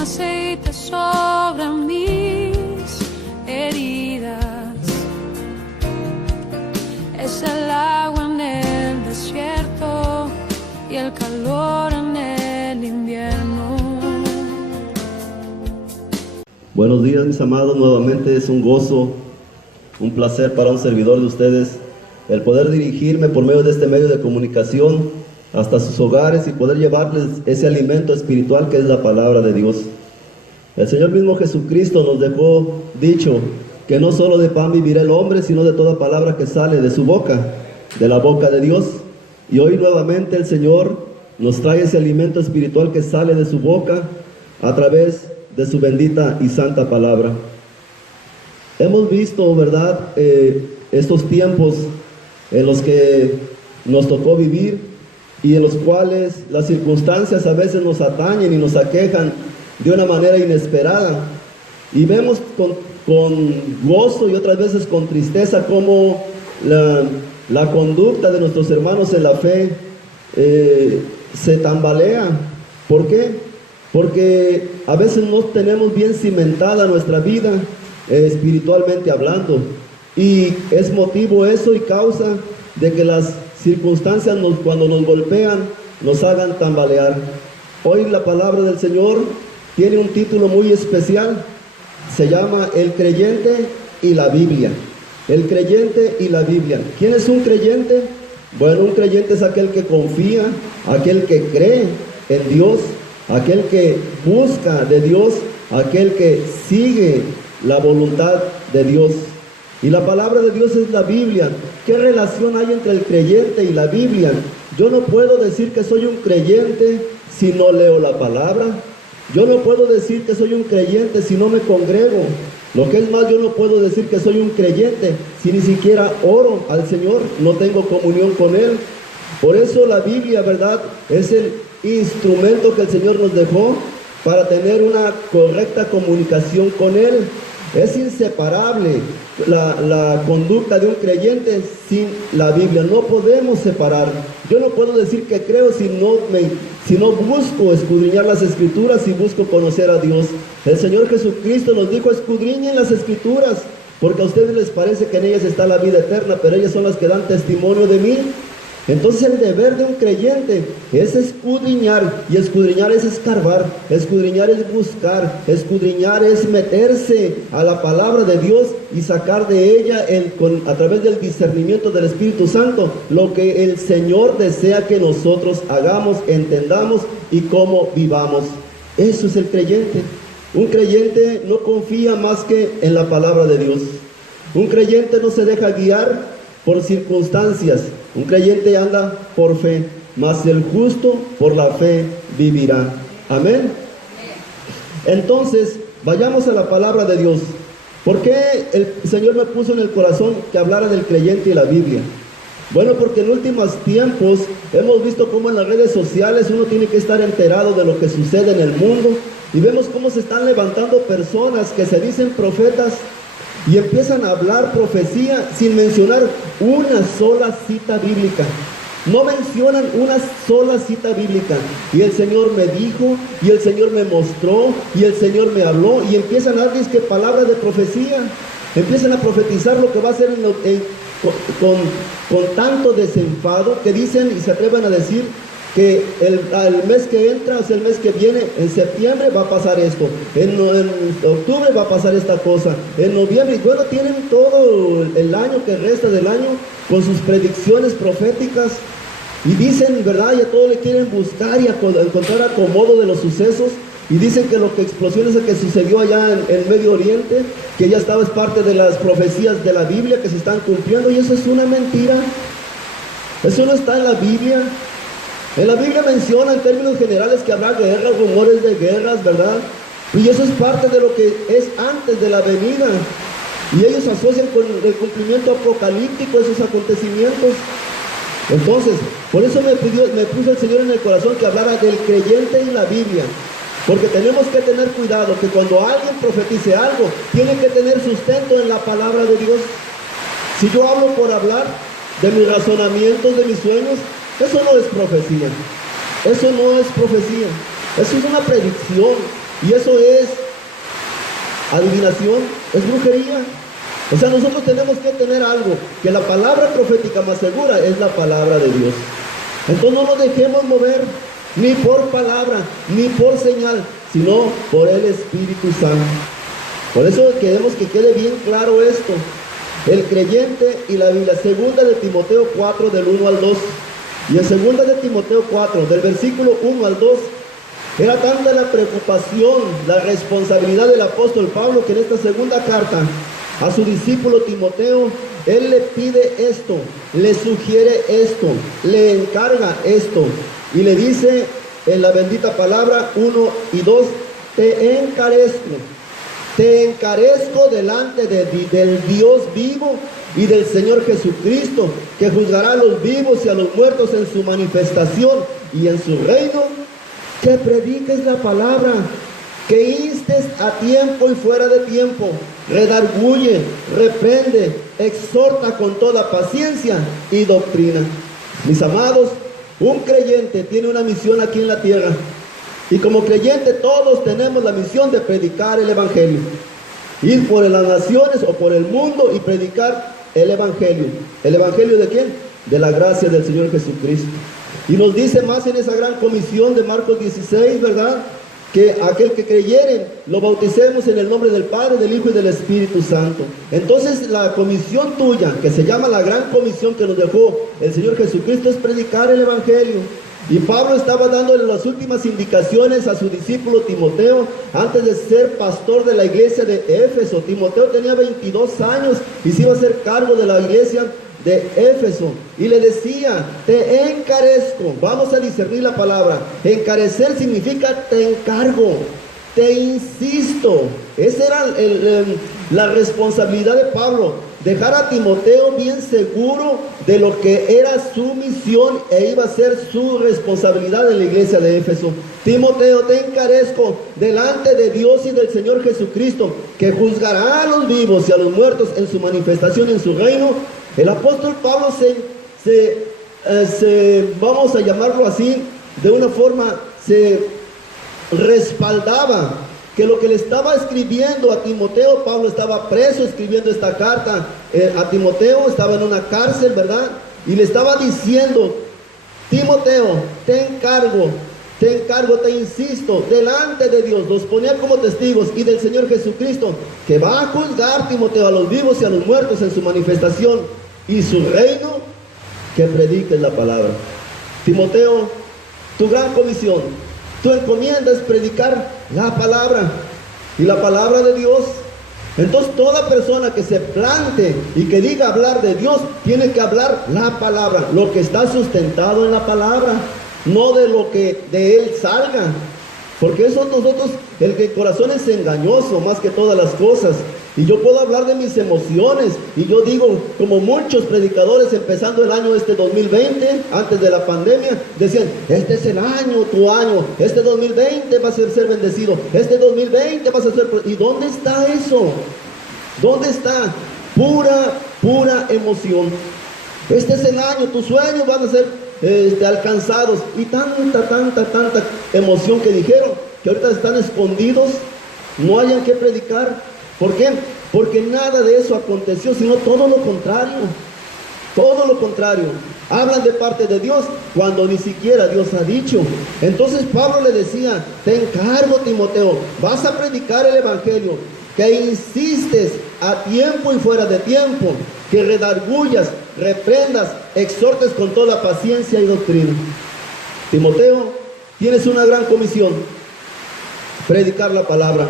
aceite sobre mis heridas. Es el agua en el desierto y el calor en el invierno. Buenos días, mis amados. Nuevamente es un gozo, un placer para un servidor de ustedes el poder dirigirme por medio de este medio de comunicación hasta sus hogares y poder llevarles ese alimento espiritual que es la palabra de Dios. El Señor mismo Jesucristo nos dejó dicho que no solo de pan vivirá el hombre, sino de toda palabra que sale de su boca, de la boca de Dios. Y hoy nuevamente el Señor nos trae ese alimento espiritual que sale de su boca a través de su bendita y santa palabra. Hemos visto, ¿verdad?, estos tiempos en los que nos tocó vivir y en los cuales las circunstancias a veces nos atañen y nos aquejan de una manera inesperada. Y vemos con gozo y otras veces con tristeza cómo la conducta de nuestros hermanos en la fe se tambalea. ¿Por qué? Porque a veces no tenemos bien cimentada nuestra vida espiritualmente hablando. Y es motivo eso y causa de que las circunstancias cuando nos golpean nos hagan tambalear. Hoy la palabra del Señor tiene un título muy especial. Se llama El creyente y la Biblia. El creyente y la Biblia. ¿Quién es un creyente? Bueno, un creyente es aquel que confía, aquel que cree en Dios, aquel que busca de Dios, aquel que sigue la voluntad de Dios. Y la palabra de Dios es la Biblia. ¿Qué relación hay entre el creyente y la Biblia? Yo no puedo decir que soy un creyente si no leo la palabra. Yo no puedo decir que soy un creyente si no me congrego. Lo que es más, yo no puedo decir que soy un creyente si ni siquiera oro al Señor, no tengo comunión con Él. Por eso la Biblia, ¿verdad?, es el instrumento que el Señor nos dejó para tener una correcta comunicación con Él. Es inseparable la conducta de un creyente sin la Biblia. No podemos separar. Yo no puedo decir que creo si no busco escudriñar las Escrituras y busco conocer a Dios. El Señor Jesucristo nos dijo: escudriñen las Escrituras, porque a ustedes les parece que en ellas está la vida eterna, pero ellas son las que dan testimonio de mí. Entonces el deber de un creyente es escudriñar, y escudriñar es escarbar, escudriñar es buscar, escudriñar es meterse a la palabra de Dios y sacar de ella a través del discernimiento del Espíritu Santo lo que el Señor desea que nosotros hagamos, entendamos y cómo vivamos. Eso es el creyente. Un creyente no confía más que en la palabra de Dios. Un creyente no se deja guiar por circunstancias. Un creyente anda por fe, mas el justo por la fe vivirá. Amén. Entonces, vayamos a la palabra de Dios. ¿Por qué el Señor me puso en el corazón que hablara del creyente y la Biblia? Bueno, porque en últimos tiempos hemos visto cómo en las redes sociales uno tiene que estar enterado de lo que sucede en el mundo, y vemos cómo se están levantando personas que se dicen profetas y empiezan a hablar profecía sin mencionar una sola cita bíblica. No mencionan una sola cita bíblica. Y el Señor me dijo, y el Señor me mostró, y el Señor me habló, y empiezan a dar palabras de profecía. Empiezan a profetizar lo que va a ser con tanto desenfado que dicen y se atreven a decir que el mes que entra, o sea, el mes que viene, en septiembre va a pasar esto, en octubre va a pasar esta cosa, en noviembre, y bueno, tienen todo el año que resta del año con sus predicciones proféticas, y dicen, ¿verdad?, y a todo le quieren buscar y encontrar acomodo de los sucesos, y dicen que lo que explosiones que sucedió allá en Medio Oriente, que ya estaba, es parte de las profecías de la Biblia que se están cumpliendo, y eso es una mentira. Eso no está en la Biblia. En la Biblia menciona en términos generales que habrá guerras, rumores de guerras, ¿verdad? Y eso es parte de lo que es antes de la venida. Y ellos asocian con el cumplimiento apocalíptico esos acontecimientos. Entonces, por eso me puso el Señor en el corazón que hablara del creyente y la Biblia. Porque tenemos que tener cuidado que cuando alguien profetice algo, tiene que tener sustento en la palabra de Dios. Si yo hablo por hablar de mis razonamientos, de mis sueños, eso no es profecía. Eso no es profecía. Eso es una predicción. Y eso es adivinación, es brujería. O sea, nosotros tenemos que tener algo, que la palabra profética más segura es la palabra de Dios. Entonces no nos dejemos mover, ni por palabra, ni por señal, sino por el Espíritu Santo. Por eso queremos que quede bien claro esto. El creyente y la Biblia, segunda de Timoteo 4, del 1 al 2. Y en segunda de Timoteo 4, del versículo 1 al 2, era tanta la preocupación, la responsabilidad del apóstol Pablo, que en esta segunda carta a su discípulo Timoteo, él le pide esto, le sugiere esto, le encarga esto, y le dice en la bendita palabra 1 y 2, te encarezco delante del Dios vivo y del Señor Jesucristo, que juzgará a los vivos y a los muertos en su manifestación y en su reino, que prediques la palabra, que instes a tiempo y fuera de tiempo, redarguye, reprende, exhorta con toda paciencia y doctrina. Mis amados, un creyente tiene una misión aquí en la tierra, y como creyente todos tenemos la misión de predicar el Evangelio, ir por las naciones o por el mundo y predicar el Evangelio. ¿El Evangelio de quién? De la gracia del Señor Jesucristo. Y nos dice más en esa gran comisión de Marcos 16, ¿verdad? Que aquel que creyere lo bauticemos en el nombre del Padre, del Hijo y del Espíritu Santo. Entonces la comisión tuya, que se llama la gran comisión que nos dejó el Señor Jesucristo, es predicar el Evangelio. Y Pablo estaba dándole las últimas indicaciones a su discípulo Timoteo antes de ser pastor de la iglesia de Éfeso. Timoteo tenía 22 años y se iba a hacer cargo de la iglesia de Éfeso, y le decía, te encarezco. Vamos a discernir la palabra. Encarecer significa te encargo, te insisto. Esa era la responsabilidad de Pablo, dejar a Timoteo bien seguro de lo que era su misión e iba a ser su responsabilidad en la iglesia de Éfeso. Timoteo, te encarezco delante de Dios y del Señor Jesucristo, que juzgará a los vivos y a los muertos en su manifestación en su reino. El apóstol Pablo vamos a llamarlo así, de una forma, se respaldaba que lo que le estaba escribiendo a Timoteo, Pablo estaba preso escribiendo esta carta a Timoteo, estaba en una cárcel, ¿verdad? Y le estaba diciendo, Timoteo, te encargo, te insisto, delante de Dios, los ponía como testigos, y del Señor Jesucristo, que va a juzgar, Timoteo, a los vivos y a los muertos en su manifestación y su reino, que prediques la palabra. Timoteo, tu gran comisión, tu encomienda es predicar la palabra, y la palabra de Dios. Entonces toda persona que se plante y que diga hablar de Dios, tiene que hablar la palabra, lo que está sustentado en la palabra, no de lo que de él salga, porque eso nosotros, el corazón es engañoso más que todas las cosas. Y yo puedo hablar de mis emociones, y yo digo, como muchos predicadores empezando el año 2020, antes de la pandemia, decían, este es el año, tu año, este 2020 vas a ser bendecido, este 2020 vas a ser... ¿Y dónde está eso? ¿Dónde está? Pura emoción. Este es el año, tus sueños van a ser alcanzados, y tanta emoción que dijeron, que ahorita están escondidos, no hayan que predicar. ¿Por qué? Porque nada de eso aconteció, sino todo lo contrario. Todo lo contrario. Hablan de parte de Dios cuando ni siquiera Dios ha dicho. Entonces Pablo le decía, te encargo, Timoteo, vas a predicar el Evangelio, que insistes a tiempo y fuera de tiempo, que redargullas, reprendas, exhortes con toda paciencia y doctrina. Timoteo, tienes una gran comisión, predicar la palabra.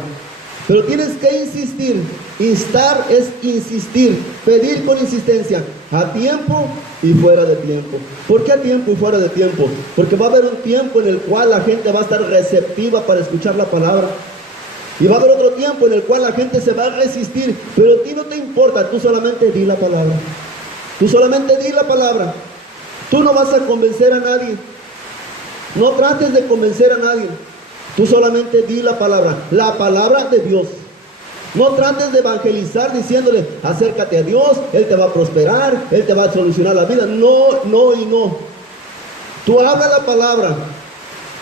Pero tienes que insistir. Instar es insistir, pedir con insistencia, a tiempo y fuera de tiempo. ¿Por qué a tiempo y fuera de tiempo? Porque va a haber un tiempo en el cual la gente va a estar receptiva para escuchar la palabra, y va a haber otro tiempo en el cual la gente se va a resistir. Pero a ti no te importa, tú solamente di la palabra. Tú solamente di la palabra. Tú no vas a convencer a nadie. No trates de convencer a nadie. Tú solamente di la palabra de Dios. No trates de evangelizar diciéndole, acércate a Dios, Él te va a prosperar, Él te va a solucionar la vida. No y no. Tú habla la palabra,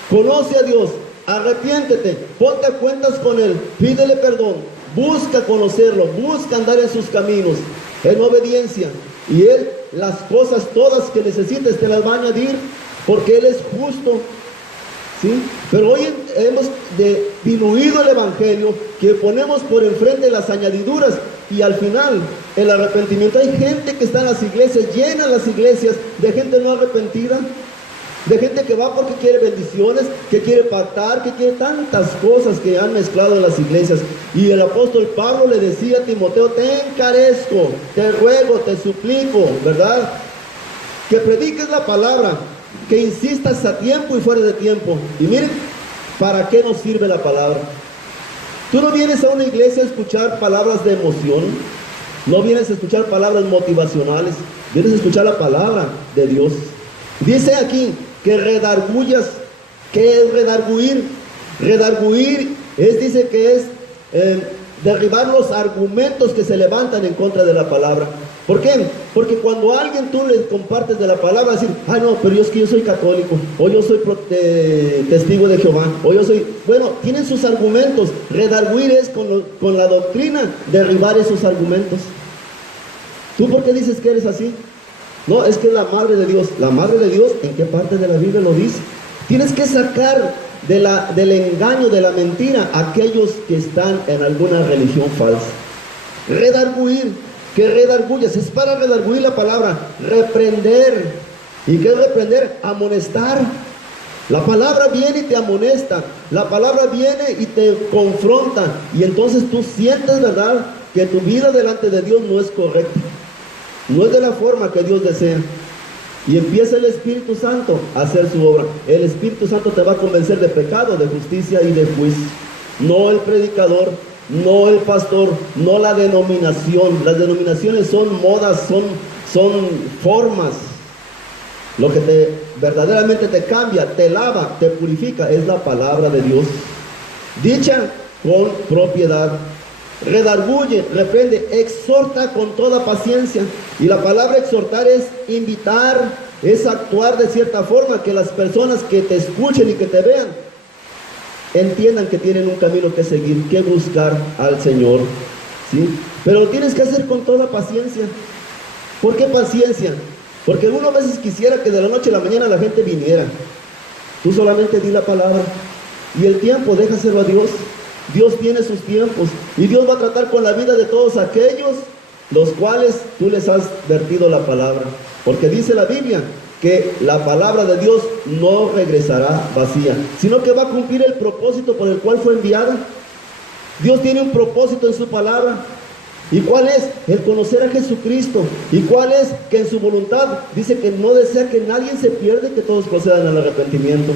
conoce a Dios, arrepiéntete, ponte a cuentas con Él, pídele perdón, busca conocerlo, busca andar en sus caminos, en obediencia, y Él las cosas todas que necesites te las va a añadir, porque Él es justo, ¿sí? Pero hoy hemos diluido el Evangelio, que ponemos por enfrente las añadiduras, y al final el arrepentimiento. Hay gente que está en las iglesias, llenan las iglesias de gente no arrepentida, de gente que va porque quiere bendiciones, que quiere pactar, que quiere tantas cosas que han mezclado en las iglesias. Y el apóstol Pablo le decía a Timoteo: te encarezco, te ruego, te suplico, ¿verdad?, que prediques la palabra, que insistas a tiempo y fuera de tiempo. Y miren, ¿para qué nos sirve la palabra? Tú no vienes a una iglesia a escuchar palabras de emoción, no vienes a escuchar palabras motivacionales, vienes a escuchar la palabra de Dios. Dice aquí que redargullas. ¿Qué es redarguir? Redarguir dice que es derribar los argumentos que se levantan en contra de la palabra. ¿Por qué? Porque cuando a alguien tú le compartes de la palabra, decir: ay no, pero es que yo soy católico, o yo soy testigo de Jehová, o yo soy... Bueno, tienen sus argumentos. Redarguir es con la doctrina derribar esos argumentos. ¿Tú por qué dices que eres así? No, es que es la madre de Dios. La madre de Dios, ¿en qué parte de la Biblia lo dice? Tienes que sacar del engaño, de la mentira, a aquellos que están en alguna religión falsa. Redarguir. ¿Qué redargullas? Es para redarguir la palabra. Reprender. ¿Y qué es reprender? Amonestar. La palabra viene y te amonesta. La palabra viene y te confronta. Y entonces tú sientes, ¿verdad?, que tu vida delante de Dios no es correcta. No es de la forma que Dios desea. Y empieza el Espíritu Santo a hacer su obra. El Espíritu Santo te va a convencer de pecado, de justicia y de juicio. No el predicador, no el pastor, no la denominación. Las denominaciones son modas, son formas. Lo que verdaderamente te cambia, te lava, te purifica, es la palabra de Dios, dicha con propiedad. Redarguye, reprende, exhorta con toda paciencia. Y la palabra exhortar es invitar, es actuar de cierta forma que las personas que te escuchen y que te vean entiendan que tienen un camino que seguir, que buscar al Señor, ¿sí? Pero lo tienes que hacer con toda paciencia. ¿Por qué paciencia? Porque uno a veces quisiera que de la noche a la mañana la gente viniera. Tú solamente di la palabra, y el tiempo déjaselo a Dios. Dios tiene sus tiempos, y Dios va a tratar con la vida de todos aquellos los cuales tú les has vertido la palabra. Porque dice la Biblia que la palabra de Dios no regresará vacía, sino que va a cumplir el propósito por el cual fue enviada. Dios tiene un propósito en su palabra. ¿Y cuál es? El conocer a Jesucristo. ¿Y cuál es? Que en su voluntad dice que no desea que nadie se pierda y que todos procedan al arrepentimiento.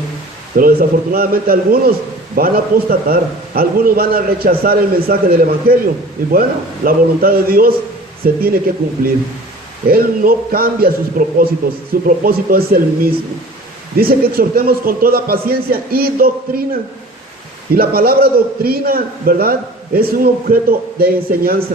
Pero desafortunadamente algunos van a apostatar, algunos van a rechazar el mensaje del Evangelio. Y bueno, la voluntad de Dios se tiene que cumplir. Él no cambia sus propósitos, su propósito es el mismo. Dice que exhortemos con toda paciencia y doctrina. Y la palabra doctrina, ¿verdad?, es un objeto de enseñanza.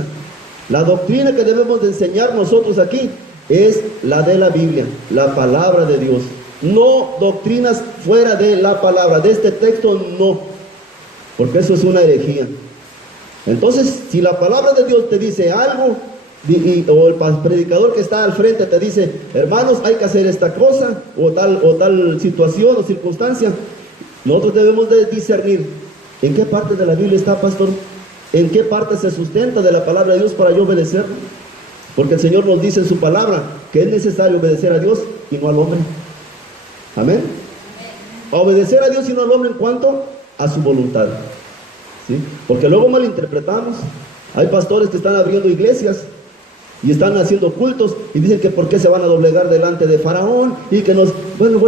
La doctrina que debemos de enseñar nosotros aquí es la de la Biblia, la palabra de Dios. No doctrinas fuera de la palabra, de este texto no, porque eso es una herejía. Entonces, si la palabra de Dios te dice algo, o el predicador que está al frente te dice: hermanos, hay que hacer esta cosa, o tal situación o circunstancia, nosotros debemos de discernir en qué parte de la Biblia está, pastor, en qué parte se sustenta de la palabra de Dios para yo obedecer. Porque el Señor nos dice en su palabra que es necesario obedecer a Dios y no al hombre. Amén. A obedecer a Dios y no al hombre en cuanto a su voluntad, ¿sí? Porque luego malinterpretamos. Hay pastores que están abriendo iglesias y están haciendo cultos y dicen que por qué se van a doblegar delante de Faraón y que nos... Bueno,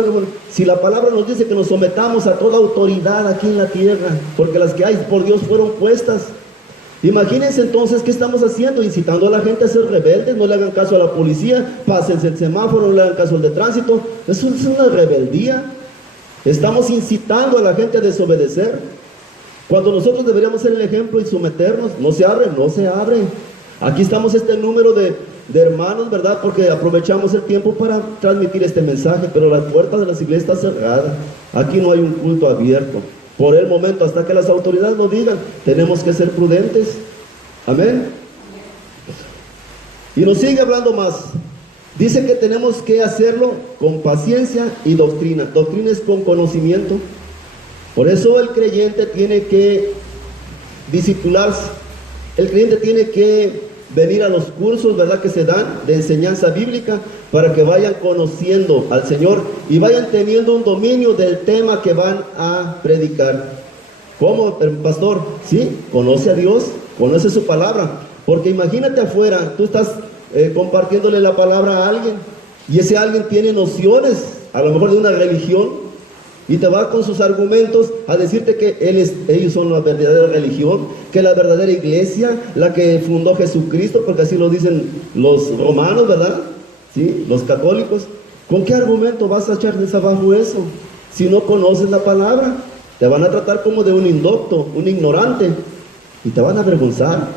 si la palabra nos dice que nos sometamos a toda autoridad aquí en la tierra, porque las que hay por Dios fueron puestas. Imagínense entonces qué estamos haciendo, incitando a la gente a ser rebeldes. No le hagan caso a la policía, pásense el semáforo, no le hagan caso al de tránsito. Eso es una rebeldía. Estamos incitando a la gente a desobedecer, cuando nosotros deberíamos ser el ejemplo y someternos. No se abre. Aquí estamos este número de hermanos, ¿verdad?, porque aprovechamos el tiempo para transmitir este mensaje, pero la puerta de las iglesias está cerrada. Aquí no hay un culto abierto. por el momento, hasta que las autoridades lo digan. Tenemos que ser prudentes. Amén. Y nos sigue hablando más. Dice que tenemos que hacerlo con paciencia y doctrina. Doctrina es con conocimiento. Por eso el creyente tiene que discipularse. El creyente tiene que venir a los cursos, ¿verdad?, que se dan de enseñanza bíblica, para que vayan conociendo al Señor y vayan teniendo un dominio del tema que van a predicar. ¿Cómo, pastor? Sí, conoce a Dios, conoce su palabra. Porque imagínate afuera, tú estás compartiéndole la palabra a alguien, y ese alguien tiene nociones, a lo mejor de una religión, y te va con sus argumentos a decirte que ellos son la verdadera religión, que la verdadera iglesia, la que fundó Jesucristo, porque así lo dicen los romanos, ¿verdad? ¿Sí? Los católicos. ¿Con qué argumento vas a echarles abajo eso? Si no conoces la palabra, te van a tratar como de un indocto, un ignorante, y te van a avergonzar.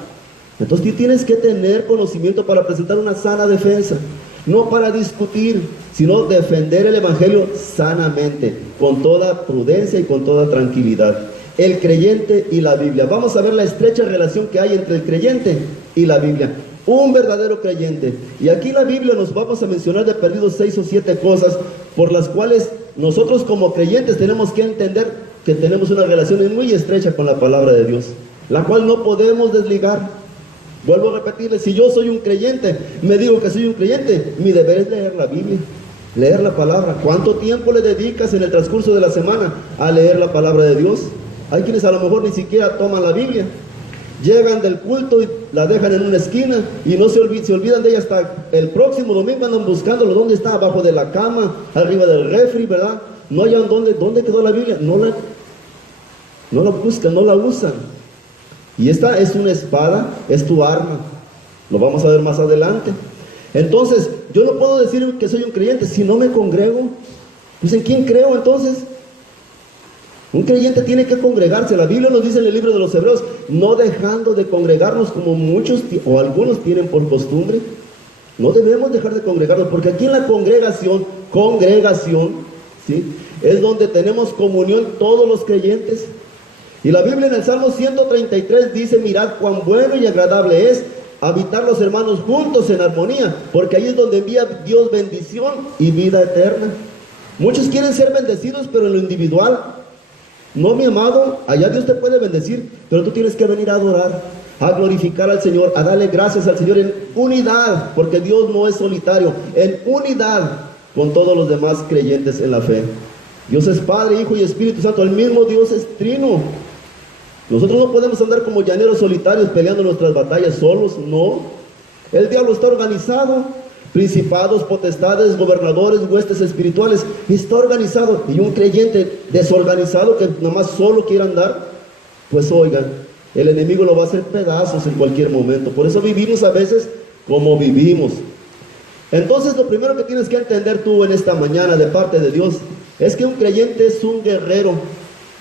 Entonces tú tienes que tener conocimiento para presentar una sana defensa, no para discutir, sino defender el evangelio sanamente, con toda prudencia y con toda tranquilidad. El creyente y la Biblia. Vamos a ver la estrecha relación que hay entre el creyente y la Biblia. Un verdadero creyente. Y aquí la Biblia nos vamos a mencionar de perdido 6 o 7 cosas por las cuales nosotros como creyentes tenemos que entender que tenemos una relación muy estrecha con la palabra de Dios, la cual no podemos desligar. Vuelvo a repetirles, si yo soy un creyente, me digo que soy un creyente, mi deber es leer la Biblia, leer la palabra. ¿Cuánto tiempo le dedicas en el transcurso de la semana a leer la palabra de Dios? Hay quienes a lo mejor ni siquiera toman la Biblia, llegan del culto y la dejan en una esquina y no se olvidan de ella hasta el próximo domingo. Andan buscándolo, ¿dónde está? Abajo de la cama, arriba del refri, ¿verdad? No hayan dónde quedó la Biblia, no la buscan, no la usan. Y esta es una espada, es tu arma. Lo vamos a ver más adelante. Entonces, yo no puedo decir que soy un creyente si no me congrego. Pues ¿en quién creo entonces? Un creyente tiene que congregarse. La Biblia nos dice en el libro de los Hebreos, no dejando de congregarnos como muchos o algunos tienen por costumbre. No debemos dejar de congregarnos, porque aquí en la congregación, ¿sí?, es donde tenemos comunión todos los creyentes. Y la Biblia en el Salmo 133 dice, mirad cuán bueno y agradable es habitar los hermanos juntos en armonía, porque ahí es donde envía Dios bendición y vida eterna. Muchos quieren ser bendecidos, pero en lo individual. No, mi amado, allá Dios te puede bendecir, pero tú tienes que venir a adorar, a glorificar al Señor, a darle gracias al Señor en unidad, porque Dios no es solitario, en unidad con todos los demás creyentes en la fe. Dios es Padre, Hijo y Espíritu Santo, el mismo Dios es trino. Nosotros no podemos andar como llaneros solitarios peleando nuestras batallas solos, no. El diablo está organizado, principados, potestades, gobernadores, huestes espirituales, está organizado. Y un creyente desorganizado que nada más solo quiere andar, pues oigan, el enemigo lo va a hacer pedazos en cualquier momento. Por eso vivimos a veces como vivimos. Entonces lo primero que tienes que entender tú en esta mañana de parte de Dios es que un creyente es un guerrero.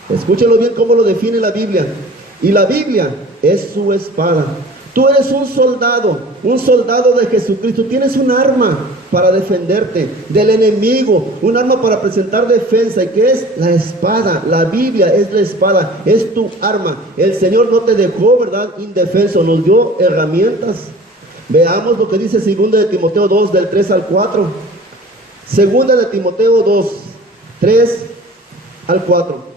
Escúchenlo bien cómo lo define la Biblia. Y la Biblia es su espada. Tú eres un soldado de Jesucristo. Tienes un arma para defenderte del enemigo, un arma para presentar defensa. ¿Y qué es? La espada. La Biblia es la espada, es tu arma. El Señor no te dejó, ¿verdad?, indefenso, nos dio herramientas. Veamos lo que dice 2 de Timoteo 2, del 3 al 4. 2 de Timoteo 2, 3 al 4.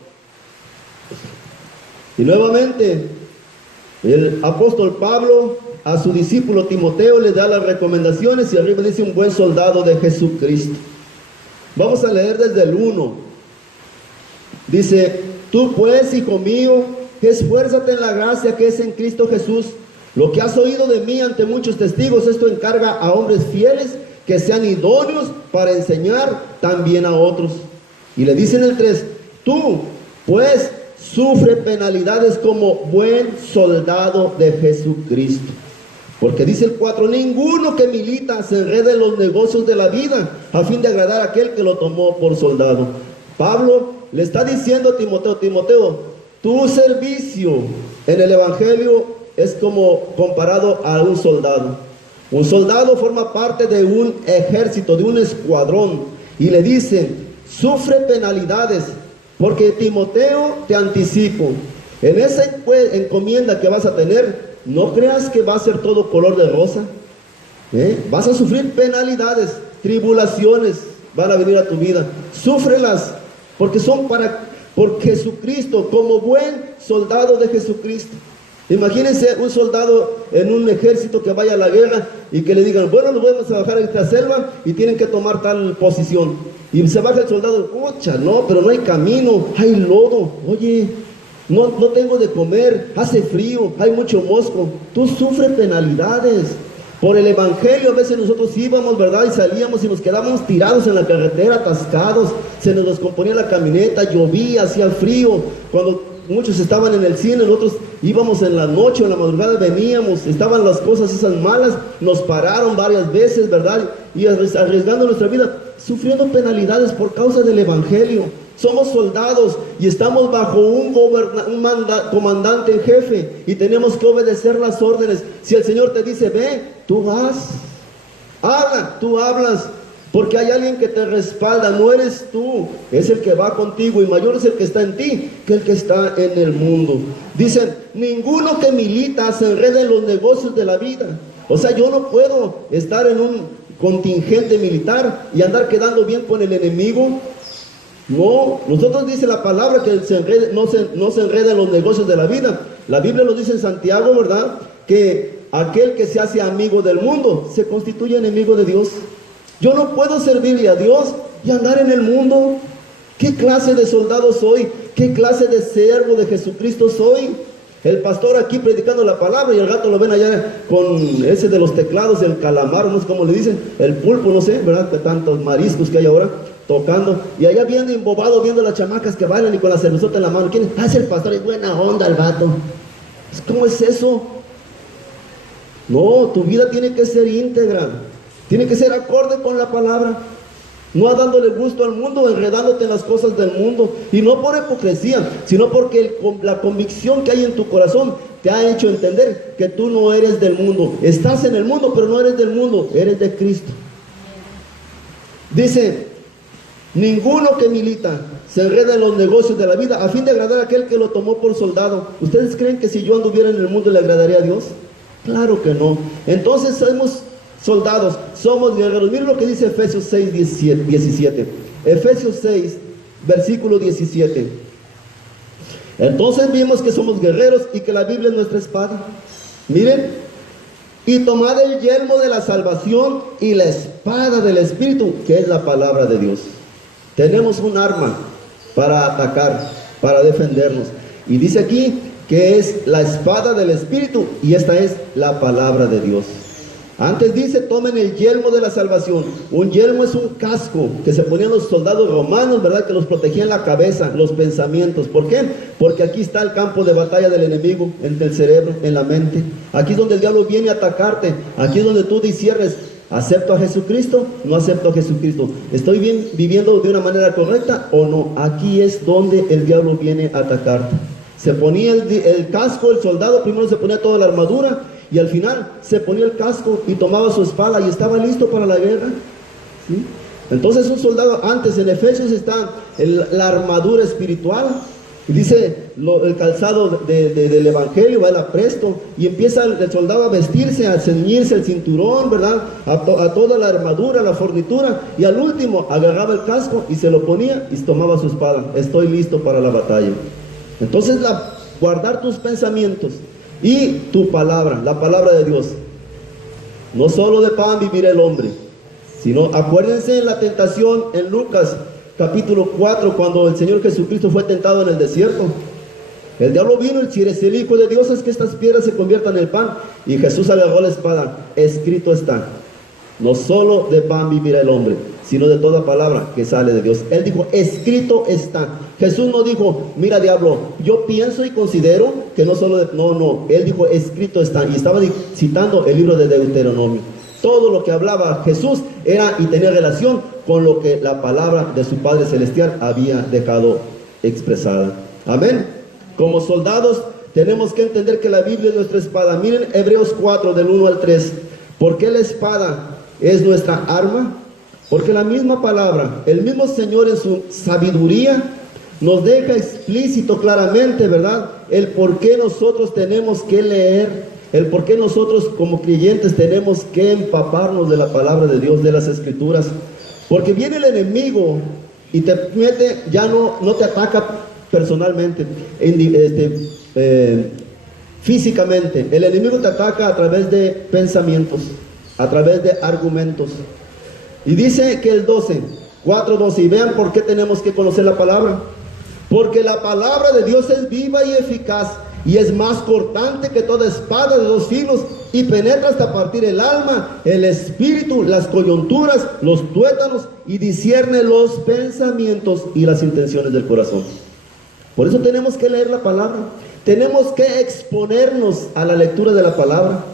Y nuevamente, el apóstol Pablo a su discípulo Timoteo le da las recomendaciones y arriba dice un buen soldado de Jesucristo. Vamos a leer desde el 1. Dice, tú pues, hijo mío, esfuérzate en la gracia que es en Cristo Jesús. Lo que has oído de mí ante muchos testigos, esto encarga a hombres fieles que sean idóneos para enseñar también a otros. Y le dice en el 3, tú pues sufre penalidades como buen soldado de Jesucristo. Porque dice el 4, ninguno que milita se enreda en los negocios de la vida a fin de agradar a aquel que lo tomó por soldado. Pablo le está diciendo a Timoteo, Timoteo, tu servicio en el evangelio es como comparado a un soldado. Un soldado forma parte de un ejército, de un escuadrón, y le dice, sufre penalidades. Porque Timoteo, te anticipo, en esa encomienda que vas a tener, no creas que va a ser todo color de rosa. Vas a sufrir penalidades, tribulaciones van a venir a tu vida. Súfrelas, porque son por Jesucristo, como buen soldado de Jesucristo. Imagínense un soldado en un ejército que vaya a la guerra y que le digan, bueno, nos vamos a bajar a esta selva y tienen que tomar tal posición. Y se baja el soldado, ocha, no, pero no hay camino, hay lodo, oye, no tengo de comer, hace frío, hay mucho mosco. Tú sufres penalidades. Por el evangelio a veces nosotros íbamos, ¿verdad? Y salíamos y nos quedábamos tirados en la carretera, atascados, se nos descomponía la camioneta, llovía, hacía frío. Cuando muchos estaban en el cine, nosotros íbamos en la noche o en la madrugada, veníamos, estaban las cosas esas malas, nos pararon varias veces, ¿verdad? Y arriesgando nuestra vida, sufriendo penalidades por causa del evangelio. Somos soldados y estamos bajo un comandante en jefe y tenemos que obedecer las órdenes. Si el Señor te dice, ve, tú vas. Habla, tú hablas. Porque hay alguien que te respalda, no eres tú, es el que va contigo y mayor es el que está en ti que el que está en el mundo. Dicen, ninguno que milita se enreda en los negocios de la vida. O sea, yo no puedo estar en un contingente militar y andar quedando bien con el enemigo. No, nosotros dice la palabra que no se enreda en los negocios de la vida. La Biblia nos dice en Santiago, ¿verdad? Que aquel que se hace amigo del mundo se constituye enemigo de Dios. Yo no puedo servirle a Dios y andar en el mundo. ¿Qué clase de soldado soy? ¿Qué clase de siervo de Jesucristo soy? El pastor aquí predicando la palabra y el gato lo ven allá con ese de los teclados, el calamar, no sé cómo le dicen, el pulpo, no sé, ¿verdad? De tantos mariscos que hay ahora, tocando. Y allá viendo embobado, viendo las chamacas que bailan y con la cervezota en la mano. ¿Quién es? Es el pastor, es buena onda el vato. ¿Cómo es eso? No, tu vida tiene que ser íntegra. Tiene que ser acorde con la palabra. No dándole gusto al mundo, enredándote en las cosas del mundo. Y no por hipocresía, sino porque la convicción que hay en tu corazón te ha hecho entender que tú no eres del mundo. Estás en el mundo, pero no eres del mundo, eres de Cristo. Dice, ninguno que milita se enreda en los negocios de la vida a fin de agradar a aquel que lo tomó por soldado. ¿Ustedes creen que si yo anduviera en el mundo le agradaría a Dios? Claro que no. Entonces somos soldados, somos guerreros. Miren lo que dice Efesios 6, 17. Efesios 6, versículo 17. Entonces vimos que somos guerreros y que la Biblia es nuestra espada. Miren, y tomad el yelmo de la salvación y la espada del Espíritu, que es la palabra de Dios. Tenemos un arma para atacar, para defendernos. Y dice aquí que es la espada del Espíritu y esta es la palabra de Dios. Antes dice, tomen el yelmo de la salvación. Un yelmo es un casco que se ponían los soldados romanos, ¿verdad? Que los protegían la cabeza, los pensamientos. ¿Por qué? Porque aquí está el campo de batalla del enemigo, en el cerebro, en la mente. Aquí es donde el diablo viene a atacarte. Aquí es donde tú disciernes, ¿acepto a Jesucristo? ¿No acepto a Jesucristo? ¿Estoy bien viviendo de una manera correcta o no? Aquí es donde el diablo viene a atacarte. Se ponía el casco, el soldado primero se ponía toda la armadura y al final se ponía el casco y tomaba su espada y estaba listo para la guerra. ¿Sí? Entonces un soldado, antes en Efesios está la armadura espiritual, y dice el calzado del evangelio, va el apresto, y empieza el soldado a vestirse, a ceñirse el cinturón, ¿verdad? A toda la armadura, la fornitura, y al último agarraba el casco y se lo ponía y tomaba su espada. Estoy listo para la batalla. Entonces guardar tus pensamientos y tu palabra, la palabra de Dios. No solo de pan vivirá el hombre, sino, acuérdense en la tentación en Lucas capítulo 4, cuando el Señor Jesucristo fue tentado en el desierto. El diablo vino y, si eres el Hijo de Dios, es que estas piedras se conviertan en pan. Y Jesús agarró la espada. Escrito está, no solo de pan vivirá el hombre, sino de toda palabra que sale de Dios. Él dijo, escrito está. Jesús no dijo, mira diablo, yo pienso y considero que no solo no, él dijo, escrito está. Y estaba citando el libro de Deuteronomio. Todo lo que hablaba Jesús era y tenía relación con lo que la palabra de su Padre Celestial había dejado expresada. Amén. Como soldados tenemos que entender que la Biblia es nuestra espada. Miren Hebreos 4 del 1 al 3. ¿Por qué la espada es nuestra arma? Porque la misma palabra, el mismo Señor en su sabiduría nos deja explícito claramente, ¿verdad? El por qué nosotros tenemos que leer, el por qué nosotros como creyentes tenemos que empaparnos de la palabra de Dios, de las Escrituras. Porque viene el enemigo y te mete, ya no te ataca personalmente, físicamente. El enemigo te ataca a través de pensamientos, a través de argumentos. Y dice que el 4:12, y vean por qué tenemos que conocer la palabra. Porque la palabra de Dios es viva y eficaz, y es más cortante que toda espada de 2 filos, y penetra hasta partir el alma, el espíritu, las coyunturas, los tuétanos, y discierne los pensamientos y las intenciones del corazón. Por eso tenemos que leer la palabra, tenemos que exponernos a la lectura de la palabra,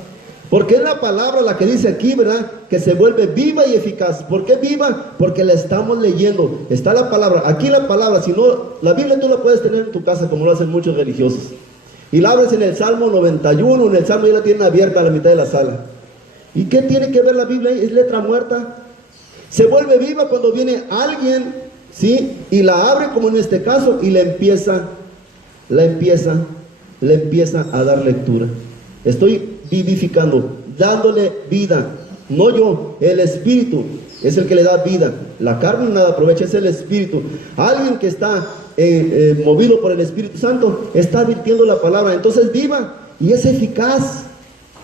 porque es la palabra la que dice aquí, ¿verdad?, que se vuelve viva y eficaz. ¿Por qué viva? Porque la estamos leyendo, está la palabra, aquí la palabra. Si no, la Biblia tú la puedes tener en tu casa, como lo hacen muchos religiosos, y la abres en el Salmo 91, en el Salmo ya la tienen abierta a la mitad de la sala. ¿Y qué tiene que ver la Biblia? Es letra muerta. Se vuelve viva cuando viene alguien, ¿sí?, y la abre, como en este caso, y le empieza a dar lectura. Estoy vivificando, dándole vida. No yo, el Espíritu es el que le da vida. La carne nada aprovecha, es el Espíritu. Alguien que está movido por el Espíritu Santo está advirtiendo la palabra, entonces viva y es eficaz.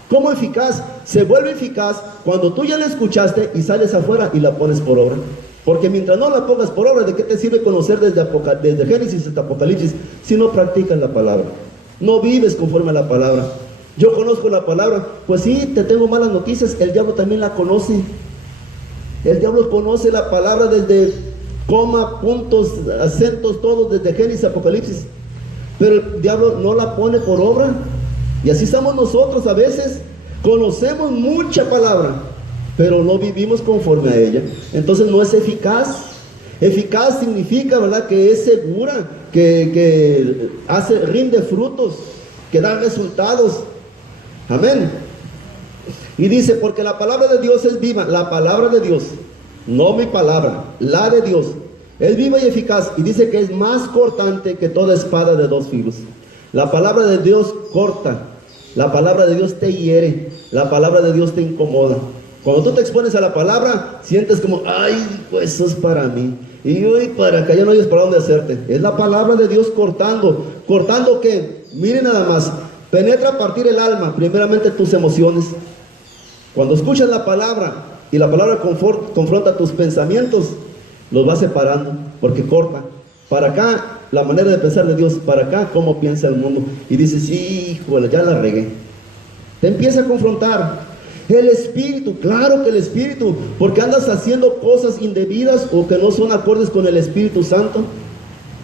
¿Cómo eficaz? Se vuelve eficaz cuando tú ya la escuchaste y sales afuera y la pones por obra. Porque mientras no la pongas por obra, ¿de qué te sirve conocer desde Génesis hasta Apocalipsis si no practicas la palabra? No vives conforme a la palabra. Yo conozco la palabra, pues sí, te tengo malas noticias, el diablo también la conoce. El diablo conoce la palabra desde coma, puntos, acentos, todos, desde Génesis a Apocalipsis. Pero el diablo no la pone por obra. Y así estamos nosotros a veces. Conocemos mucha palabra, pero no vivimos conforme a ella. Entonces no es eficaz. Eficaz significa, ¿verdad?, que es segura, que rinde frutos, que da resultados. Amén. Y dice, porque la palabra de Dios es viva. La palabra de Dios, no mi palabra, la de Dios, es viva y eficaz. Y dice que es más cortante que toda espada de 2 filos. La palabra de Dios corta. La palabra de Dios te hiere. La palabra de Dios te incomoda. Cuando tú te expones a la palabra, sientes como, ay, pues eso es para mí. Y hoy para acá ya no hayas para dónde hacerte. Es la palabra de Dios cortando. ¿Cortando qué? Miren nada más. Penetra a partir el alma, primeramente tus emociones. Cuando escuchas la palabra y la palabra confronta tus pensamientos, los va separando, porque corta. Para acá, la manera de pensar de Dios, para acá, cómo piensa el mundo. Y dices, híjole, ya la regué. Te empieza a confrontar. El Espíritu, claro que el Espíritu, porque andas haciendo cosas indebidas o que no son acordes con el Espíritu Santo.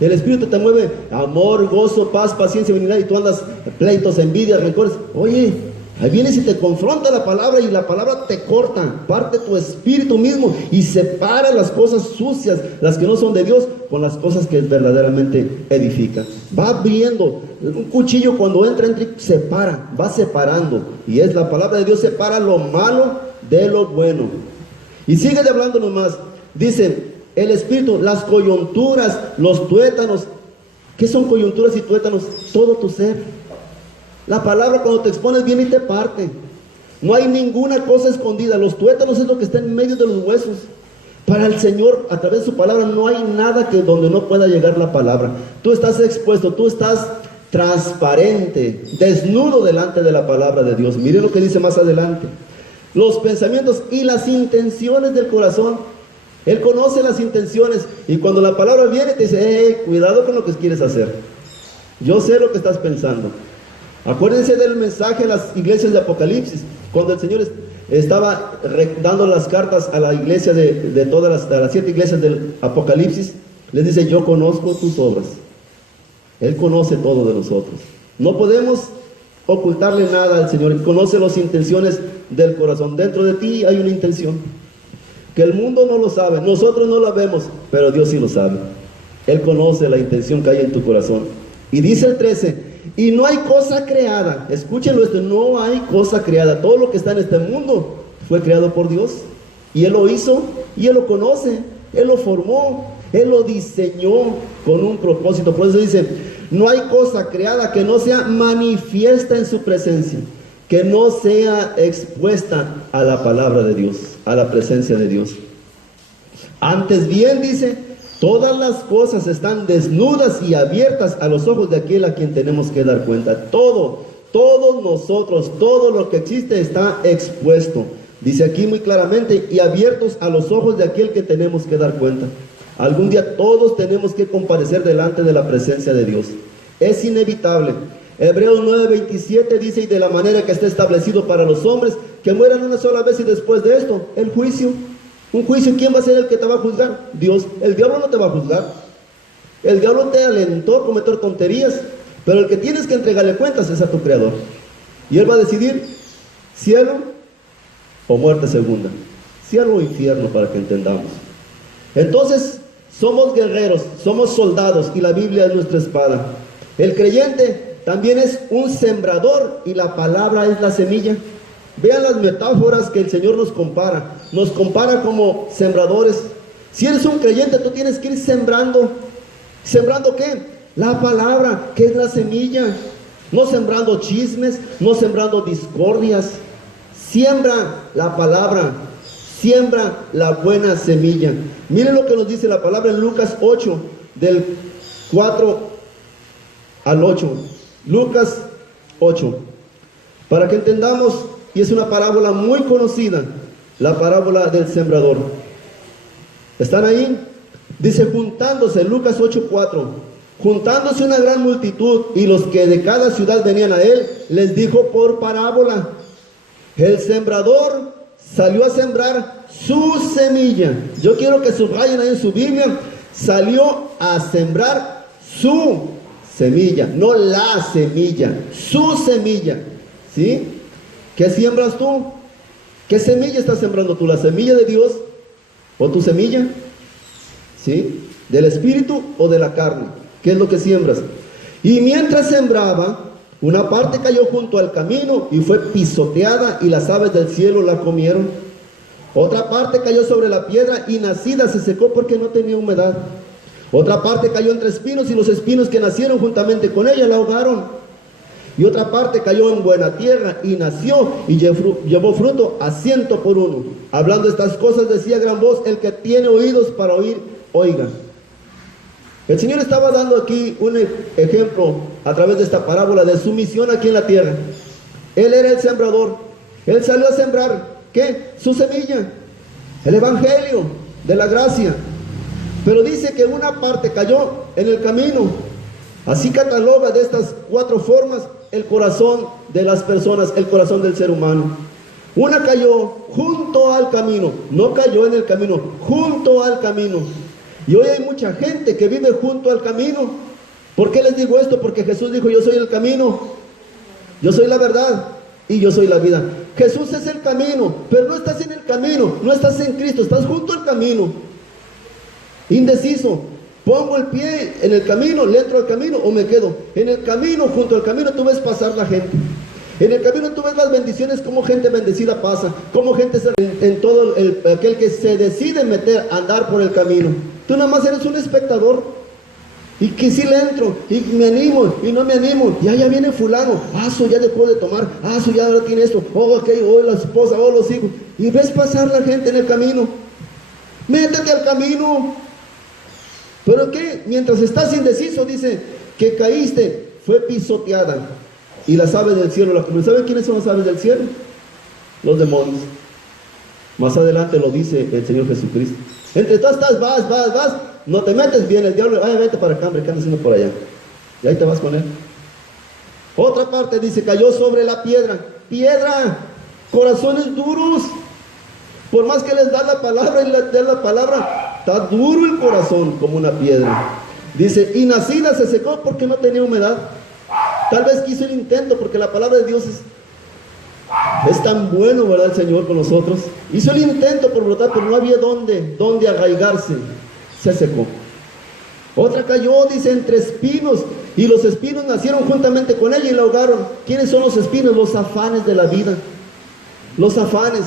El Espíritu te mueve amor, gozo, paz, paciencia, benignidad, y tú andas pleitos, envidias, rencores. Oye, ahí vienes y te confronta la palabra, y la palabra te corta, parte tu espíritu mismo y separa las cosas sucias, las que no son de Dios, con las cosas que verdaderamente edifican. Va abriendo. Un cuchillo cuando entra, separa, va separando. Y es la palabra de Dios, separa lo malo de lo bueno. Y sigue hablándonos más. Dice, el Espíritu, las coyunturas, los tuétanos. ¿Qué son coyunturas y tuétanos? Todo tu ser. La palabra cuando te expones viene y te parte. No hay ninguna cosa escondida. Los tuétanos es lo que está en medio de los huesos. Para el Señor, a través de su palabra, no hay nada que donde no pueda llegar la palabra. Tú estás expuesto, tú estás transparente, desnudo delante de la palabra de Dios. Miren lo que dice más adelante. Los pensamientos y las intenciones del corazón. Él conoce las intenciones, y cuando la palabra viene te dice, cuidado con lo que quieres hacer. Yo sé lo que estás pensando. Acuérdense del mensaje a las iglesias de Apocalipsis, cuando el Señor estaba dando las cartas a la iglesia de todas las 7 iglesias del Apocalipsis. Les dice, yo conozco tus obras. Él conoce todo de nosotros. No podemos ocultarle nada al Señor. Él conoce las intenciones del corazón. Dentro de ti hay una intención que el mundo no lo sabe, nosotros no la vemos, pero Dios sí lo sabe. Él conoce la intención que hay en tu corazón. Y dice el 13, y no hay cosa creada, escúchenlo esto, no hay cosa creada. Todo lo que está en este mundo fue creado por Dios, y Él lo hizo, y Él lo conoce, Él lo formó. Él lo diseñó con un propósito. Por eso dice, no hay cosa creada que no sea manifiesta en su presencia, que no sea expuesta a la palabra de Dios, a la presencia de Dios. Antes bien, dice, todas las cosas están desnudas y abiertas a los ojos de aquel a quien tenemos que dar cuenta. Todos nosotros, todo lo que existe está expuesto. Dice aquí muy claramente, y abiertos a los ojos de aquel que tenemos que dar cuenta. Algún día todos tenemos que comparecer delante de la presencia de Dios. Es inevitable. Hebreos 9:27 dice, y de la manera que está establecido para los hombres, que mueran una sola vez y después de esto, el juicio. Un juicio, ¿quién va a ser el que te va a juzgar? Dios. El diablo no te va a juzgar. El diablo te alentó a cometer tonterías, pero el que tienes que entregarle cuentas es a tu Creador. Y Él va a decidir cielo o muerte segunda, cielo o infierno, para que entendamos. Entonces, somos guerreros, somos soldados, y la Biblia es nuestra espada. El creyente también es un sembrador, y la palabra es la semilla. Vean las metáforas que el Señor nos compara como sembradores. Si eres un creyente, tú tienes que ir sembrando. ¿Sembrando qué? La palabra, que es la semilla. No sembrando chismes, no sembrando discordias. Siembra la palabra, siembra la buena semilla. Miren lo que nos dice la palabra en Lucas 8, del 4 al 8. Lucas 8. Para que entendamos, y es una parábola muy conocida, la parábola del sembrador. ¿Están ahí? Dice, juntándose, Lucas 8:4, juntándose una gran multitud, y los que de cada ciudad venían a él, les dijo por parábola: el sembrador salió a sembrar su semilla. Yo quiero que subrayen ahí en su Biblia, salió a sembrar su semilla, no la semilla, su semilla. ¿Sí? ¿Qué siembras tú? ¿Qué semilla estás sembrando tú? ¿La semilla de Dios o tu semilla? ¿Sí? ¿Del espíritu o de la carne? ¿Qué es lo que siembras? Y mientras sembraba, una parte cayó junto al camino y fue pisoteada, y las aves del cielo la comieron. Otra parte cayó sobre la piedra y nacida se secó porque no tenía humedad. Otra parte cayó entre espinos, y los espinos que nacieron juntamente con ella la ahogaron. Y otra parte cayó en buena tierra y nació y llevó fruto a 100 por uno. Hablando estas cosas decía a gran voz: el que tiene oídos para oír, oiga. El Señor estaba dando aquí un ejemplo a través de esta parábola de su misión aquí en la tierra. Él era el sembrador. Él salió a sembrar, ¿qué? Su semilla, el evangelio de la gracia. Pero dice que una parte cayó en el camino. Así cataloga de estas 4 formas el corazón de las personas, el corazón del ser humano. Una cayó junto al camino, no cayó en el camino, junto al camino. Y hoy hay mucha gente que vive junto al camino. ¿Por qué les digo esto? Porque Jesús dijo: yo soy el camino, yo soy la verdad y yo soy la vida. Jesús es el camino, pero no estás en el camino, no estás en Cristo, estás junto al camino. Indeciso, pongo el pie en el camino, le entro al camino o me quedo. En el camino, junto al camino, tú ves pasar la gente. En el camino tú ves las bendiciones, como gente bendecida pasa, como gente en todo aquel que se decide meter a andar por el camino. Tú nada más eres un espectador. Y que si le entro, y me animo, y no me animo, y allá viene fulano, su ya dejó de tomar, su ya ahora tiene esto, la esposa, los hijos, y ves pasar la gente en el camino. Métete al camino. Pero que mientras estás indeciso, dice que caíste, fue pisoteada, y las aves del cielo la comieron. ¿Saben quiénes son las aves del cielo? Los demonios. Más adelante lo dice el Señor Jesucristo. Entre tú estás, vas, no te metes bien, el diablo, vete para acá, hombre, ¿qué andas haciendo por allá? Y ahí te vas con él. Otra parte dice, cayó sobre la piedra, corazones duros. Por más que les da la palabra y les da la palabra, está duro el corazón como una piedra. Dice, y nacida se secó porque no tenía humedad. Tal vez quiso el intento, porque la palabra de Dios es tan bueno, ¿verdad? El Señor con nosotros. Hizo el intento por brotar, pero no había dónde arraigarse. Se secó. Otra cayó, dice, entre espinos, y los espinos nacieron juntamente con ella y la ahogaron. ¿Quiénes son los espinos? Los afanes de la vida. Los afanes.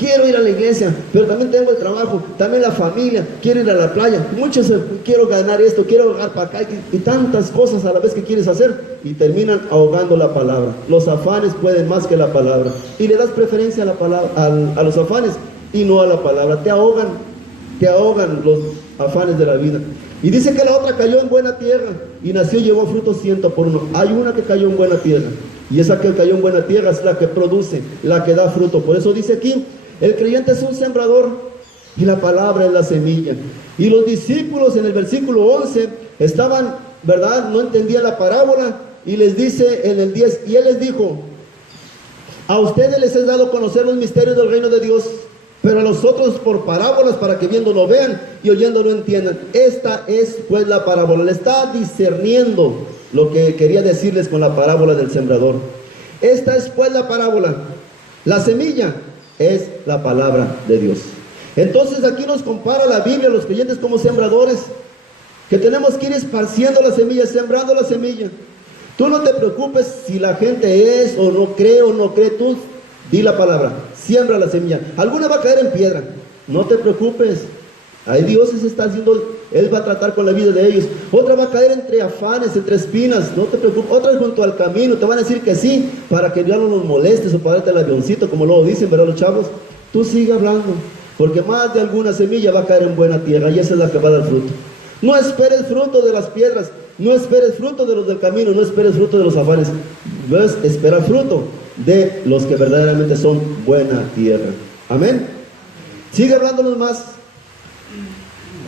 quiero ir a la iglesia, pero también tengo el trabajo, también la familia, quiero ir a la playa, muchos quiero ganar esto, quiero ahogar para acá, y tantas cosas a la vez que quieres hacer, y terminan ahogando la palabra. Los afanes pueden más que la palabra, y le das preferencia a la palabra, a los afanes, y no a la palabra. Te ahogan los afanes de la vida. Y dice que la otra cayó en buena tierra, y nació y llevó fruto 100 por uno. Hay una que cayó en buena tierra, y esa que cayó en buena tierra es la que produce, la que da fruto. Por eso dice aquí, el creyente es un sembrador y la palabra es la semilla. Y los discípulos en el versículo 11 estaban, ¿verdad? No entendían la parábola, y les dice en el 10, y él les dijo, a ustedes les he dado a conocer los misterios del reino de Dios, pero a los otros por parábolas, para que viendo no vean y oyendo no entiendan. Esta es pues la parábola. Le está discerniendo lo que quería decirles con la parábola del sembrador. Esta es pues la parábola. La semilla es la palabra de Dios. Entonces aquí nos compara la Biblia a los creyentes como sembradores, que tenemos que ir esparciendo la semilla, sembrando la semilla. Tú no te preocupes si la gente es o no cree, tú di la palabra, siembra la semilla. Alguna va a caer en piedra, no te preocupes. Ahí Dios se está haciendo, Él va a tratar con la vida de ellos. Otra va a caer entre afanes, entre espinas, no te preocupes. Otra junto al camino, te van a decir que sí, para que ya no los molestes o para darte el avioncito, como luego dicen, ¿verdad los chavos? Tú sigue hablando, porque más de alguna semilla va a caer en buena tierra, y esa es la que va a dar fruto. No esperes fruto de las piedras, no esperes fruto de los del camino, no esperes fruto de los afanes. Debes esperar fruto de los que verdaderamente son buena tierra. Amén. Sigue hablándonos más.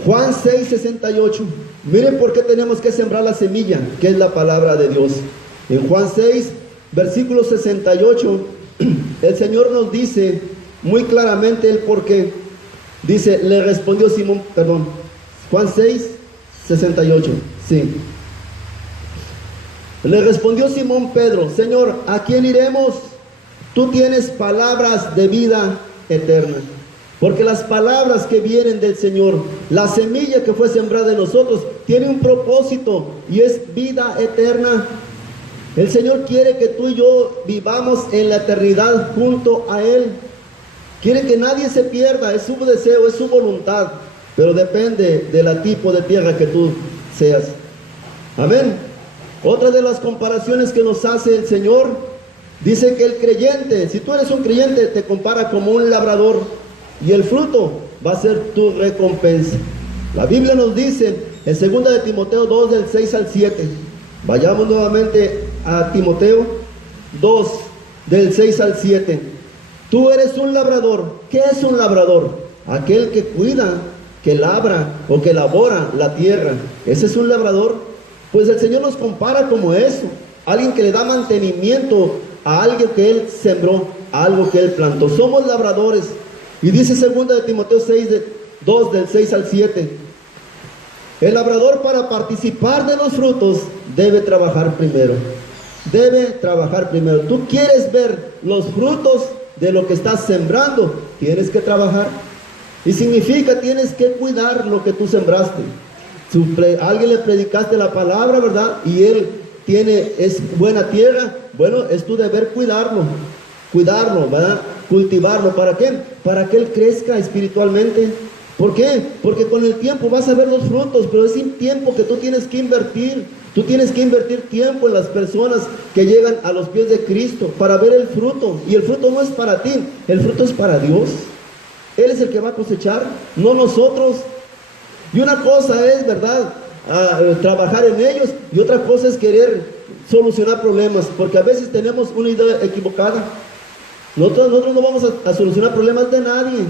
Juan 6:68. Miren por qué tenemos que sembrar la semilla, que es la palabra de Dios. En Juan 6, versículo 68, el Señor nos dice muy claramente el por qué. Dice, le respondió Simón, Juan 6:68, sí. Le respondió Simón Pedro, Señor, ¿a quién iremos? Tú tienes palabras de vida eterna. Porque las palabras que vienen del Señor, la semilla que fue sembrada en nosotros, tiene un propósito, y es vida eterna. El Señor quiere que tú y yo vivamos en la eternidad junto a Él. Quiere que nadie se pierda, es su deseo, es su voluntad, pero depende del tipo de tierra que tú seas. Amén. Otra de las comparaciones que nos hace el Señor, dice que el creyente, si tú eres un creyente, te compara como un labrador, y el fruto va a ser tu recompensa. La Biblia nos dice en 2 de Timoteo 2, del 6 al 7. Vayamos nuevamente a Timoteo 2, del 6 al 7. Tú eres un labrador. ¿Qué es un labrador? Aquel que cuida, que labra o que labora la tierra. Ese es un labrador. Pues el Señor nos compara como eso. Alguien que le da mantenimiento a algo que Él sembró, a algo que Él plantó. Somos labradores. Y dice 2 de Timoteo 2, del 6 al 7. El labrador, para participar de los frutos, debe trabajar primero. Debe trabajar primero. Tú quieres ver los frutos de lo que estás sembrando, tienes que trabajar. Y significa, tienes que cuidar lo que tú sembraste. Alguien le predicaste la palabra, ¿verdad? Y él es buena tierra. Bueno, es tu deber cuidarlo, ¿verdad? Cultivarlo. ¿Para qué? Para que él crezca espiritualmente. ¿Por qué? Porque con el tiempo vas a ver los frutos, pero es un tiempo que tú tienes que invertir. Tú tienes que invertir tiempo en las personas que llegan a los pies de Cristo para ver el fruto. Y el fruto no es para ti, el fruto es para Dios. Él es el que va a cosechar, no nosotros. Y una cosa es, ¿verdad?, trabajar en ellos, y otra cosa es querer solucionar problemas, porque a veces tenemos una idea equivocada. Nosotros no vamos a solucionar problemas de nadie.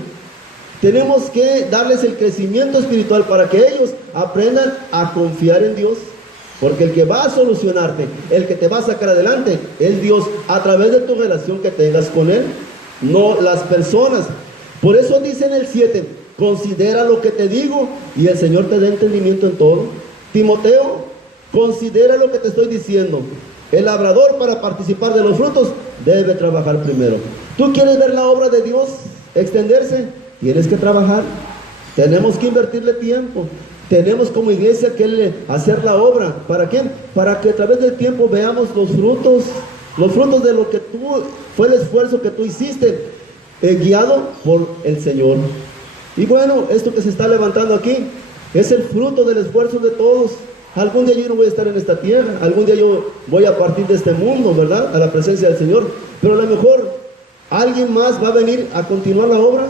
Tenemos que darles el crecimiento espiritual para que ellos aprendan a confiar en Dios. Porque el que va a solucionarte, el que te va a sacar adelante, es Dios, a través de tu relación que tengas con Él, no las personas. Por eso dice en el 7, considera lo que te digo, y el Señor te da entendimiento en todo. Timoteo, considera lo que te estoy diciendo. El labrador, para participar de los frutos, debe trabajar primero. ¿Tú quieres ver la obra de Dios extenderse? Tienes que trabajar. Tenemos que invertirle tiempo. Tenemos como iglesia que hacer la obra. ¿Para qué? Para que a través del tiempo veamos los frutos de lo que fue el esfuerzo que tú hiciste. guiado por el Señor. Y bueno, esto que se está levantando aquí es el fruto del esfuerzo de todos. Algún día yo no voy a estar en esta tierra, algún día yo voy a partir de este mundo, ¿verdad?, a la presencia del Señor, pero a lo mejor alguien más va a venir a continuar la obra.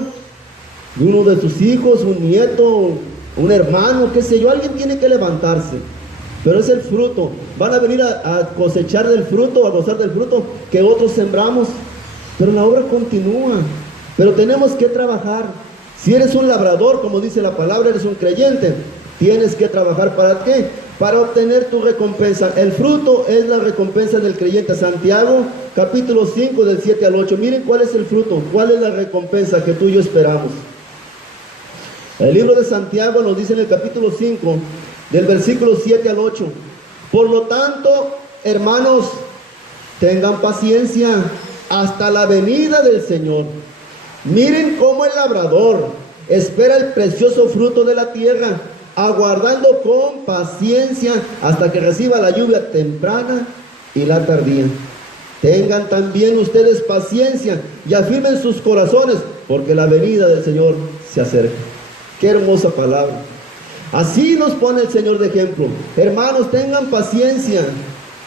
Uno de tus hijos, un nieto, un hermano, qué sé yo, alguien tiene que levantarse. Pero es el fruto. Van a venir a cosechar del fruto, a gozar del fruto que otros sembramos. Pero la obra continúa. Pero tenemos que trabajar. Si eres un labrador, como dice la palabra, eres un creyente, tienes que trabajar. ¿Para qué? Para obtener tu recompensa. El fruto es la recompensa del creyente. Santiago, capítulo 5, del 7 al 8. Miren cuál es el fruto, cuál es la recompensa que tú y yo esperamos. El libro de Santiago nos dice en el capítulo 5, del versículo 7 al 8. Por lo tanto, hermanos, tengan paciencia hasta la venida del Señor. Miren cómo el labrador espera el precioso fruto de la tierra, aguardando con paciencia hasta que reciba la lluvia temprana y la tardía. Tengan también ustedes paciencia y afirmen sus corazones, porque la venida del Señor se acerca. Qué hermosa palabra. Así nos pone el Señor de ejemplo. Hermanos, tengan paciencia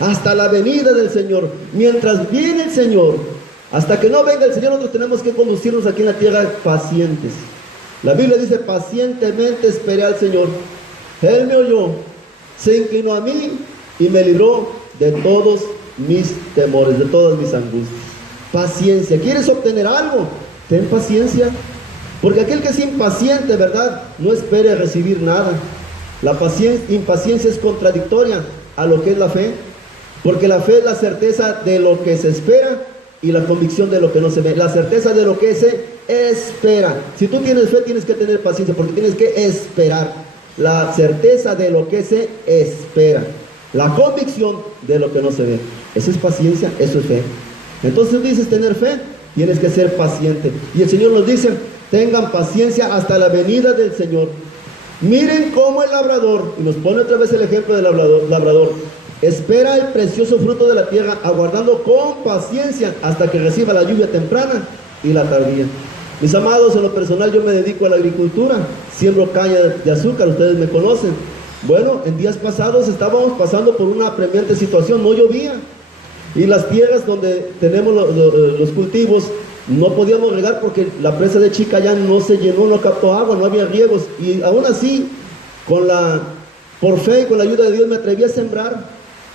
hasta la venida del Señor. Mientras viene el Señor, hasta que no venga el Señor, nosotros tenemos que conducirnos aquí en la tierra pacientes. La Biblia dice: pacientemente esperé al Señor. Él me oyó, se inclinó a mí y me libró de todos mis temores, de todas mis angustias. Paciencia. ¿Quieres obtener algo? Ten paciencia. Porque aquel que es impaciente, ¿verdad?, no espere recibir nada. La impaciencia es contradictoria a lo que es la fe. Porque la fe es la certeza de lo que se espera y la convicción de lo que no se ve. La certeza de lo que se espera. Si tú tienes fe, tienes que tener paciencia, porque tienes que esperar. La certeza de lo que se espera. La convicción de lo que no se ve. Eso es paciencia, eso es fe. Entonces dices tener fe, tienes que ser paciente. Y el Señor nos dice: tengan paciencia hasta la venida del Señor. Miren cómo el labrador, y nos pone otra vez el ejemplo del labrador, espera el precioso fruto de la tierra, aguardando con paciencia hasta que reciba la lluvia temprana y la tardía. Mis amados, en lo personal yo me dedico a la agricultura, siembro caña de azúcar, ustedes me conocen. Bueno, en días pasados estábamos pasando por una apremiante situación, no llovía, y las tierras donde tenemos los cultivos no podíamos regar porque la presa de Chicayán no se llenó, no captó agua, no había riegos. Y aún así, por fe y con la ayuda de Dios, me atreví a sembrar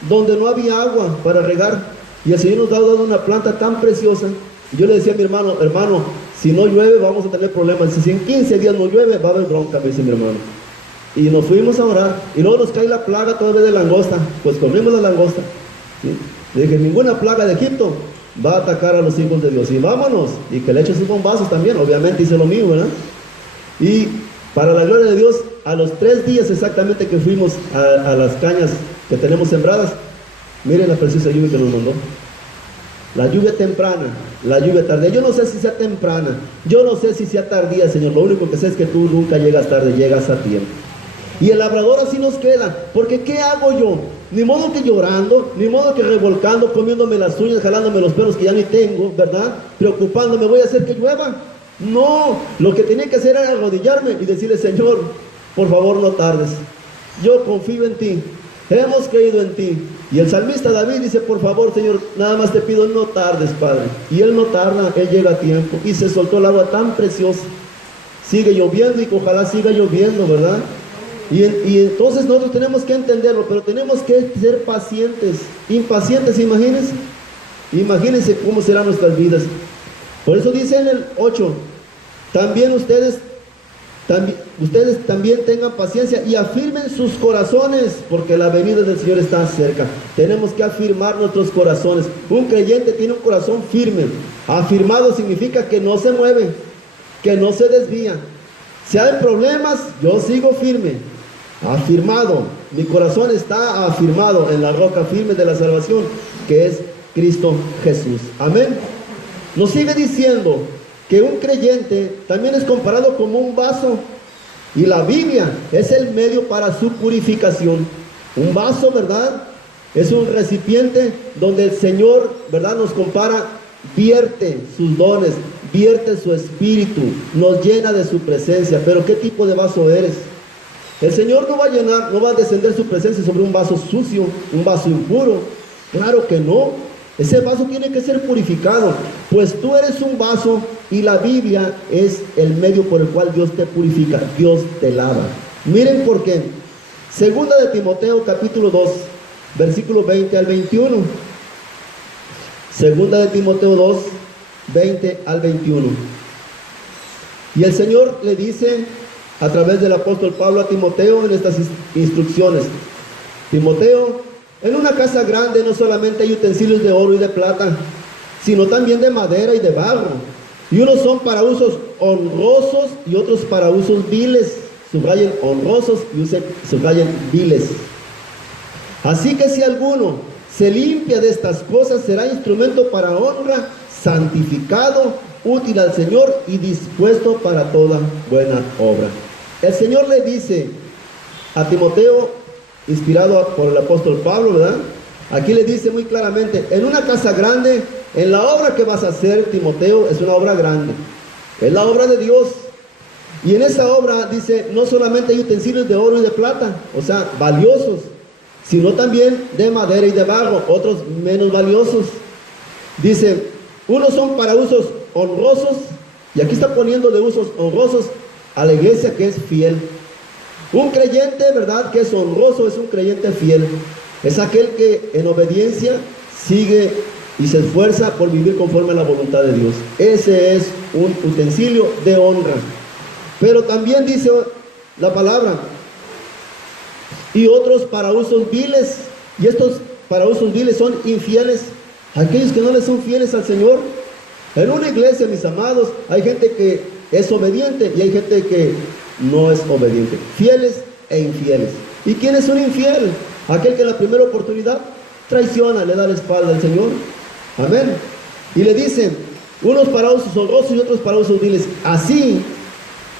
donde no había agua para regar. Y el Señor nos ha dado una planta tan preciosa. Yo le decía a mi hermano: hermano, si no llueve vamos a tener problemas. Si en 15 días no llueve, va a haber bronca, me dice mi hermano. Y nos fuimos a orar. Y luego nos cae la plaga todavía de langosta. Pues comimos la langosta. ¿Sí? Le dije: ninguna plaga de Egipto va a atacar a los hijos de Dios, y vámonos, y que le eche sus bombazos también. Obviamente hice lo mío, ¿verdad? Y para la gloria de Dios, a los 3 días exactamente que fuimos a las cañas que tenemos sembradas, miren la preciosa lluvia que nos mandó. La lluvia temprana, la lluvia tardía. Yo no sé si sea temprana, yo no sé si sea tardía, Señor. Lo único que sé es que tú nunca llegas tarde, llegas a tiempo. Y el labrador así nos queda, porque ¿qué hago yo? Ni modo que llorando, ni modo que revolcando, comiéndome las uñas, jalándome los pelos que ya ni tengo, ¿verdad? Preocupándome, ¿voy a hacer que llueva? No, lo que tenía que hacer era arrodillarme y decirle: Señor, por favor no tardes, yo confío en ti, hemos creído en ti. Y el salmista David dice: por favor, Señor, nada más te pido, no tardes, Padre. Y Él no tarda, Él llega a tiempo. Y se soltó el agua tan preciosa. Sigue lloviendo y ojalá siga lloviendo, ¿verdad? Y entonces nosotros tenemos que entenderlo, pero tenemos que ser pacientes. Impacientes, imagínense cómo serán nuestras vidas. Por eso dice en el 8: también ustedes también tengan paciencia y afirmen sus corazones, porque la venida del Señor está cerca. Tenemos que afirmar nuestros corazones. Un creyente tiene un corazón firme. Afirmado significa que no se mueve, que no se desvía. Si hay problemas, yo sigo firme. Afirmado, mi corazón está afirmado en la roca firme de la salvación, que es Cristo Jesús. Amén. Nos sigue diciendo que un creyente también es comparado como un vaso, y la Biblia es el medio para su purificación. Un vaso, ¿verdad?, es un recipiente donde el Señor, ¿verdad?, nos compara, vierte sus dones, vierte su espíritu, nos llena de su presencia. Pero ¿qué tipo de vaso eres? El Señor no va a llenar, no va a descender su presencia sobre un vaso sucio, un vaso impuro. Claro que no. Ese vaso tiene que ser purificado, pues tú eres un vaso y la Biblia es el medio por el cual Dios te purifica, Dios te lava. Miren por qué. Segunda de Timoteo capítulo 2, versículo 20 al 21. Segunda de Timoteo 2, 20 al 21. Y el Señor le dice a través del apóstol Pablo a Timoteo en estas instrucciones: Timoteo, en una casa grande no solamente hay utensilios de oro y de plata, sino también de madera y de barro. Y unos son para usos honrosos y otros para usos viles. Subrayen honrosos y subrayen viles. Así que si alguno se limpia de estas cosas, será instrumento para honra, santificado, útil al Señor y dispuesto para toda buena obra. El Señor le dice a Timoteo, inspirado por el apóstol Pablo, ¿verdad? Aquí le dice muy claramente: en una casa grande, en la obra que vas a hacer, Timoteo, es una obra grande, es la obra de Dios. Y en esa obra dice, no solamente hay utensilios de oro y de plata, o sea, valiosos, sino también de madera y de barro, otros menos valiosos. Dice, unos son para usos honrosos, y aquí está poniendo de usos honrosos a la iglesia que es fiel. Un creyente, ¿verdad?, que es honroso, es un creyente fiel. Es aquel que en obediencia sigue y se esfuerza por vivir conforme a la voluntad de Dios. Ese es un utensilio de honra. Pero también dice la palabra, y otros para usos viles, y estos para usos viles son infieles, aquellos que no le son fieles al Señor. En una iglesia, mis amados, hay gente que es obediente y hay gente que no es obediente, fieles e infieles. ¿Y quién es un infiel? Aquel que en la primera oportunidad traiciona, le da la espalda al Señor. Amén. Y le dicen, unos para usos honrosos y otros para usos viles. Así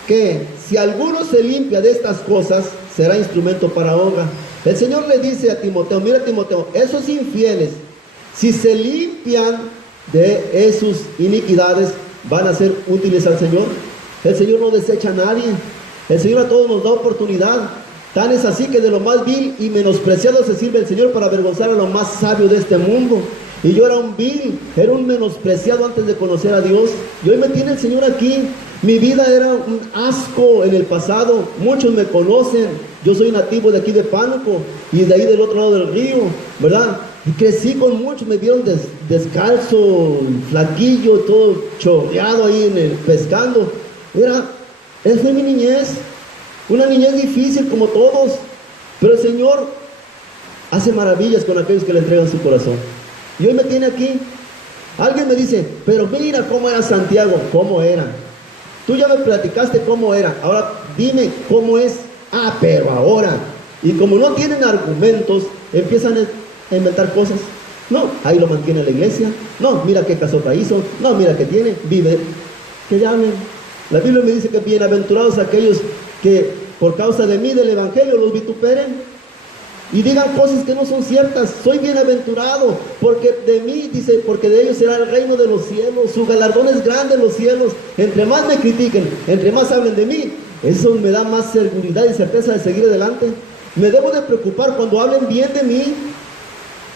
que si alguno se limpia de estas cosas, será instrumento para honra. El Señor le dice a Timoteo, mira Timoteo, esos infieles, si se limpian de sus iniquidades, van a ser útiles al Señor. El Señor no desecha a nadie. El Señor a todos nos da oportunidad. Tan es así que de lo más vil y menospreciado se sirve el Señor para avergonzar a lo más sabio de este mundo. Y yo era un vil, era un menospreciado antes de conocer a Dios. Y hoy me tiene el Señor aquí. Mi vida era un asco en el pasado. Muchos me conocen. Yo soy nativo de aquí de Pánuco y de ahí del otro lado del río, ¿verdad? Y crecí con muchos. Me vieron descalzo, flaquillo, todo chorreado ahí pescando. Esa fue mi niñez. Una niñez difícil como todos. Pero el Señor hace maravillas con aquellos que le entregan su corazón. Y hoy me tiene aquí. Alguien me dice, pero mira cómo era Santiago. ¿Cómo era? Tú ya me platicaste cómo era. Ahora dime cómo es. Ah, pero ahora. Y como no tienen argumentos, empiezan a inventar cosas. No, ahí lo mantiene la iglesia. No, mira qué casota hizo. No, mira qué tiene. Vive. Que llamen. La Biblia me dice que bienaventurados aquellos que por causa de mí, del evangelio, los vituperen y digan cosas que no son ciertas. Soy bienaventurado porque de mí, dice, porque de ellos será el reino de los cielos. Su galardón es grande en los cielos. Entre más me critiquen, entre más hablen de mí, eso me da más seguridad y certeza de seguir adelante. Me debo de preocupar cuando hablen bien de mí,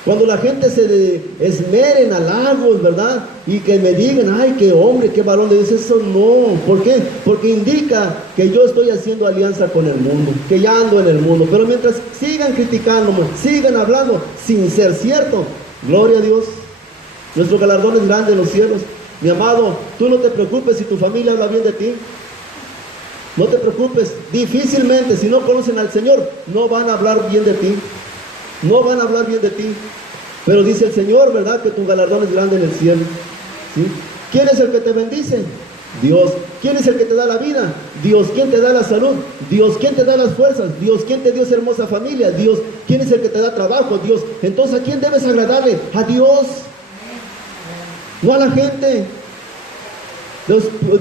cuando la gente se esmere en halagos, ¿verdad? Y que me digan, ay, qué hombre, qué varón de Dios. Eso no. ¿Por qué? Porque indica que yo estoy haciendo alianza con el mundo, que ya ando en el mundo. Pero mientras sigan criticándome, sigan hablando sin ser cierto, gloria a Dios. Nuestro galardón es grande en los cielos. Mi amado, tú no te preocupes si tu familia habla bien de ti. No te preocupes. Difícilmente, si no conocen al Señor, no van a hablar bien de ti. No van a hablar bien de ti. Pero dice el Señor, ¿verdad?, que tu galardón es grande en el cielo. ¿Sí? ¿Quién es el que te bendice? Dios. ¿Quién es el que te da la vida? Dios. ¿Quién te da la salud? Dios. ¿Quién te da las fuerzas? Dios. ¿Quién te dio esa hermosa familia? Dios. ¿Quién es el que te da trabajo? Dios. Entonces, ¿a quién debes agradarle? A Dios. No a la gente.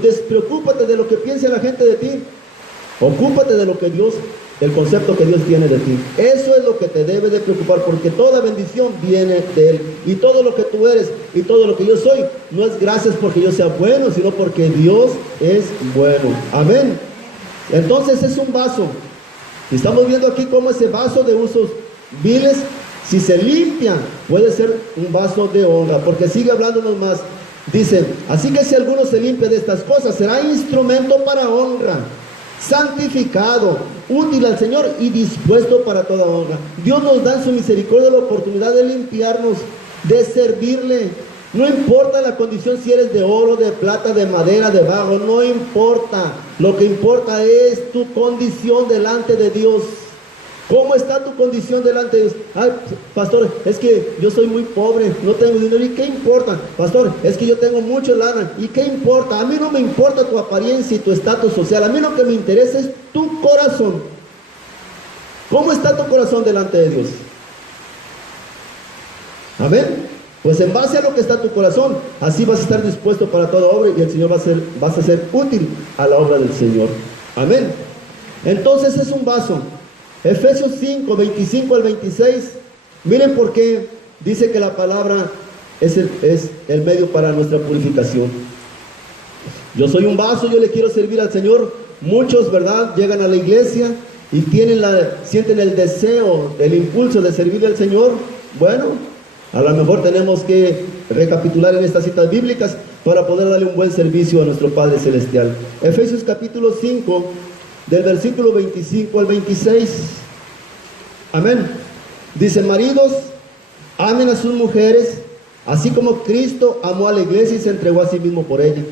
Despreocúpate de lo que piense la gente de ti. Ocúpate de lo que Dios el concepto que Dios tiene de ti. Eso es lo que te debe de preocupar, porque toda bendición viene de Él. Y todo lo que tú eres y todo lo que yo soy, no es gracias porque yo sea bueno, sino porque Dios es bueno. Amén. Entonces es un vaso. Estamos viendo aquí cómo ese vaso de usos viles, si se limpia, puede ser un vaso de honra, porque sigue hablándonos más. Dice, así que si alguno se limpia de estas cosas, será instrumento para honra, santificado, útil al Señor y dispuesto para toda honra. Dios nos da en su misericordia la oportunidad de limpiarnos, de servirle. No importa la condición, si eres de oro, de plata, de madera, de barro, no importa. Lo que importa es tu condición delante de Dios. ¿Cómo está tu condición delante de Dios? Ay, pastor, es que yo soy muy pobre, no tengo dinero. ¿Y qué importa? Pastor, es que yo tengo mucha lana. ¿Y qué importa? A mí no me importa tu apariencia y tu estatus social. A mí lo que me interesa es tu corazón. ¿Cómo está tu corazón delante de Dios? Amén. Pues en base a lo que está tu corazón, así vas a estar dispuesto para toda obra y el Señor vas a ser útil a la obra del Señor. Amén. Entonces es un vaso. Efesios 5, 25 al 26. Miren por qué dice que la palabra es el medio para nuestra purificación. Yo soy un vaso, yo le quiero servir al Señor. Muchos, ¿verdad?, llegan a la iglesia y sienten el deseo, el impulso de servirle al Señor. Bueno, a lo mejor tenemos que recapitular en estas citas bíblicas para poder darle un buen servicio a nuestro Padre Celestial. Efesios capítulo 5, del versículo 25 al 26. Amén. Dice, maridos, amen a sus mujeres, así como Cristo amó a la iglesia y se entregó a sí mismo por ella.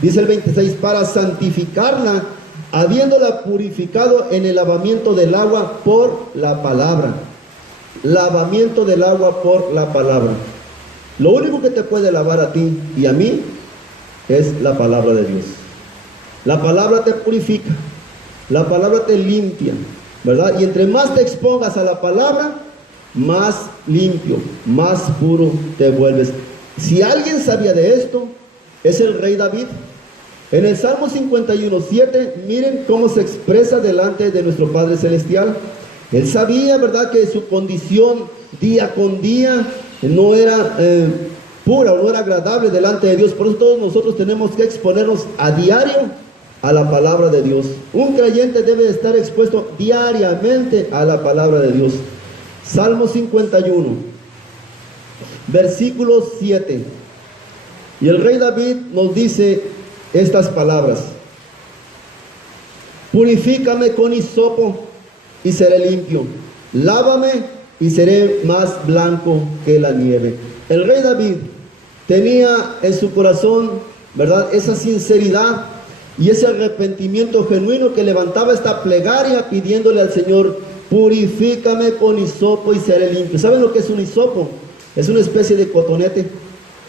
Dice el 26, para santificarla, habiéndola purificado en el lavamiento del agua por la palabra. Lavamiento del agua por la palabra. Lo único que te puede lavar a ti y a mí es la palabra de Dios. La palabra te purifica, la palabra te limpia, ¿verdad? Y entre más te expongas a la palabra, más limpio, más puro te vuelves. Si alguien sabía de esto, es el rey David. En el Salmo 51:7, miren cómo se expresa delante de nuestro Padre Celestial. Él sabía, ¿verdad?, que su condición día con día no era pura o no era agradable delante de Dios. Por eso todos nosotros tenemos que exponernos a diario a la palabra de Dios. Un creyente debe estar expuesto diariamente a la palabra de Dios. Salmo 51, versículo 7. Y el rey David nos dice estas palabras: purifícame con hisopo y seré limpio, lávame y seré más blanco que la nieve. El rey David tenía en su corazón, ¿verdad?, esa sinceridad y ese arrepentimiento genuino, que levantaba esta plegaria pidiéndole al Señor: purifícame con hisopo y seré limpio. ¿Saben lo que es un hisopo? Es una especie de cotonete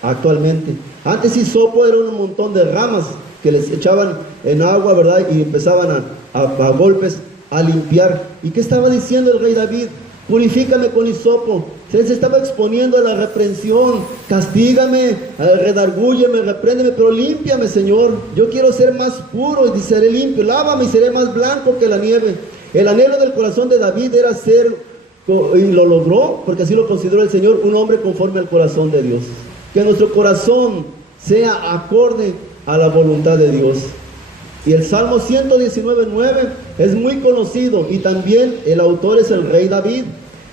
actualmente. Antes hisopo era un montón de ramas que les echaban en agua, ¿verdad?, y empezaban a golpes a limpiar. ¿Y qué estaba diciendo el rey David? Purifícame con hisopo. Se estaba exponiendo a la reprensión. Castígame, redargúyeme, repréndeme, pero límpiame, Señor. Yo quiero ser más puro y seré limpio. Lávame y seré más blanco que la nieve. El anhelo del corazón de David era ser, y lo logró, porque así lo consideró el Señor, un hombre conforme al corazón de Dios. Que nuestro corazón sea acorde a la voluntad de Dios. Y el Salmo 119:9 es muy conocido, y también el autor es el rey David.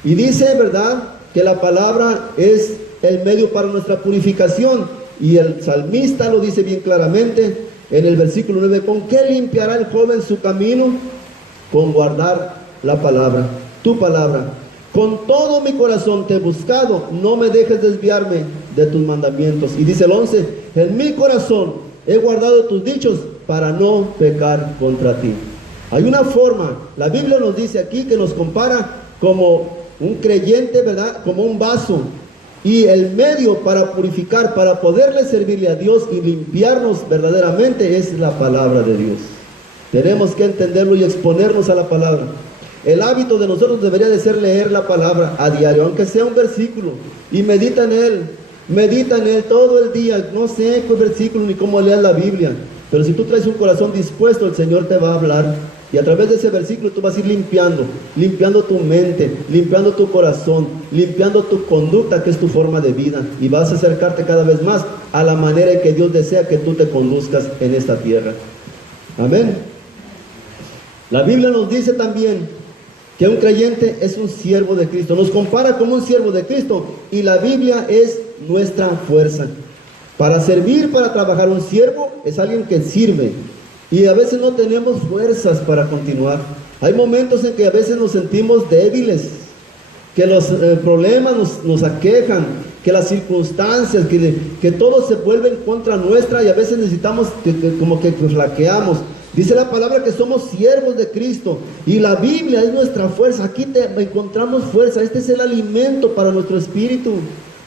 Y dice, ¿verdad?, que la palabra es el medio para nuestra purificación. Y el salmista lo dice bien claramente en el versículo 9: ¿con qué limpiará el joven su camino? Con guardar la palabra, tu palabra. Con todo mi corazón te he buscado, no me dejes desviarme de tus mandamientos. Y dice el 11: en mi corazón he guardado tus dichos para no pecar contra ti. Hay una forma, la Biblia nos dice aquí, que nos compara como un creyente, ¿verdad?, como un vaso, y el medio para purificar, para poderle servirle a Dios y limpiarnos verdaderamente, es la palabra de Dios. Tenemos que entenderlo y exponernos a la palabra. El hábito de nosotros debería de ser leer la palabra a diario, aunque sea un versículo, y medita en él todo el día. No sé qué versículo ni cómo leer la Biblia, pero si tú traes un corazón dispuesto, el Señor te va a hablar. Y a través de ese versículo tú vas a ir limpiando tu mente, limpiando tu corazón, limpiando tu conducta, que es tu forma de vida. Y vas a acercarte cada vez más a la manera en que Dios desea que tú te conduzcas en esta tierra. Amén. La Biblia nos dice también que un creyente es un siervo de Cristo. Nos compara como un siervo de Cristo. Y la Biblia es nuestra fuerza. Para servir, para trabajar, un siervo es alguien que sirve. Y a veces no tenemos fuerzas para continuar. Hay momentos en que a veces nos sentimos débiles, que los problemas nos aquejan, que las circunstancias, que todo se vuelve en contra nuestra, y a veces necesitamos como que flaqueamos. Dice la palabra que somos siervos de Cristo, y la Biblia es nuestra fuerza. Aquí encontramos fuerza. Este es el alimento para nuestro espíritu.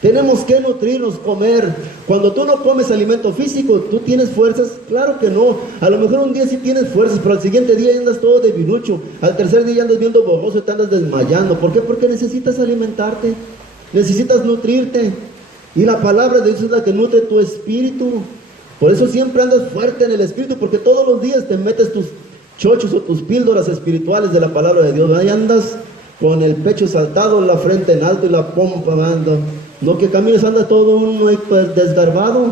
Tenemos que nutrirnos, comer. Cuando tú no comes alimento físico, ¿tú tienes fuerzas? Claro que no. A lo mejor un día sí tienes fuerzas, pero al siguiente día ya andas todo debilucho. Al tercer día ya andas viendo borroso y te andas desmayando. ¿Por qué? Porque necesitas alimentarte, necesitas nutrirte. Y la palabra de Dios es la que nutre tu espíritu. Por eso siempre andas fuerte en el espíritu, porque todos los días te metes tus chochos o tus píldoras espirituales de la palabra de Dios. Ahí andas con el pecho saltado, la frente en alto y la pompa anda. No que camines anda todo uno desgarbado.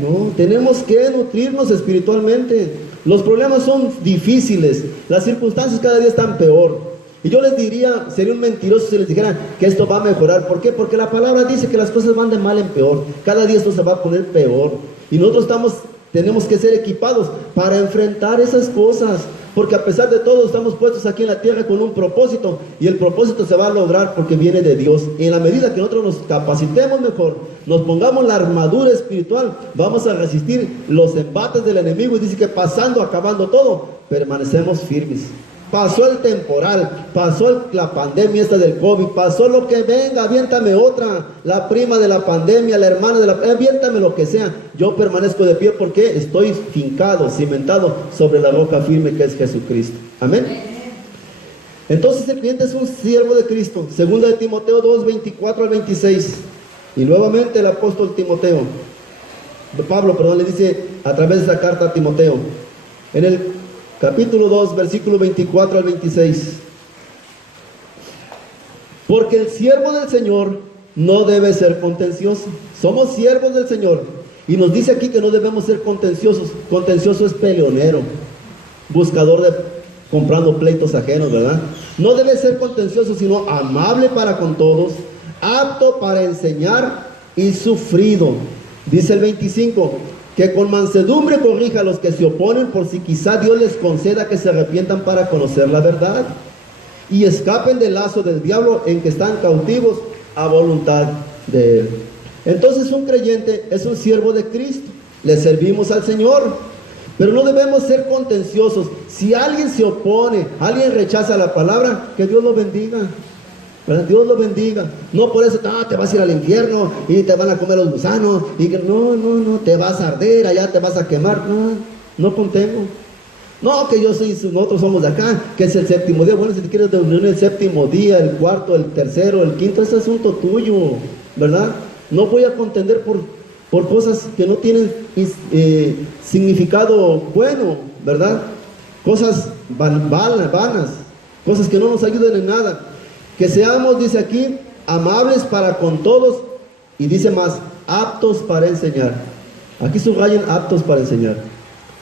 No, tenemos que nutrirnos espiritualmente. Los problemas son difíciles, las circunstancias cada día están peor. Y yo les diría, sería un mentiroso si les dijera que esto va a mejorar. ¿Por qué? Porque la palabra dice que las cosas van de mal en peor. Cada día esto se va a poner peor. Y nosotros tenemos que ser equipados para enfrentar esas cosas. Porque a pesar de todo estamos puestos aquí en la tierra con un propósito, y el propósito se va a lograr porque viene de Dios. Y en la medida que nosotros nos capacitemos mejor, nos pongamos la armadura espiritual, vamos a resistir los embates del enemigo. Y dice que acabando todo, permanecemos firmes. Pasó el temporal, pasó la pandemia esta del COVID, pasó lo que venga, aviéntame otra, la prima de la pandemia, la hermana de la aviéntame lo que sea. Yo permanezco de pie porque estoy fincado, cimentado sobre la roca firme que es Jesucristo. Amén. Entonces el creyente es un siervo de Cristo. Segunda de Timoteo 2, 24 al 26. Y nuevamente el apóstol Pablo le dice a través de esa carta a Timoteo, en el capítulo 2, versículo 24 al 26. Porque el siervo del Señor no debe ser contencioso. Somos siervos del Señor. Y nos dice aquí que no debemos ser contenciosos. Contencioso es peleonero, buscador de comprando pleitos ajenos, ¿verdad? No debe ser contencioso, sino amable para con todos, apto para enseñar y sufrido. Dice el 25, que con mansedumbre corrija a los que se oponen, por si quizá Dios les conceda que se arrepientan para conocer la verdad y escapen del lazo del diablo en que están cautivos a voluntad de Él. Entonces un creyente es un siervo de Cristo, le servimos al Señor, pero no debemos ser contenciosos. Si alguien se opone, alguien rechaza la palabra, que Dios lo bendiga. ¿Verdad? Dios lo bendiga. No por eso te vas a ir al infierno y te van a comer los gusanos y que no, te vas a arder, allá te vas a quemar. No contemos. No, que nosotros somos de acá, que es el séptimo día. Bueno, si te quieres reunir el séptimo día, el cuarto, el tercero, el quinto, es asunto tuyo, ¿verdad? No voy a contender por cosas que no tienen significado bueno, ¿verdad? Cosas vanas, cosas que no nos ayudan en nada. Que seamos, dice aquí, amables para con todos, y dice más, aptos para enseñar. Aquí subrayen aptos para enseñar.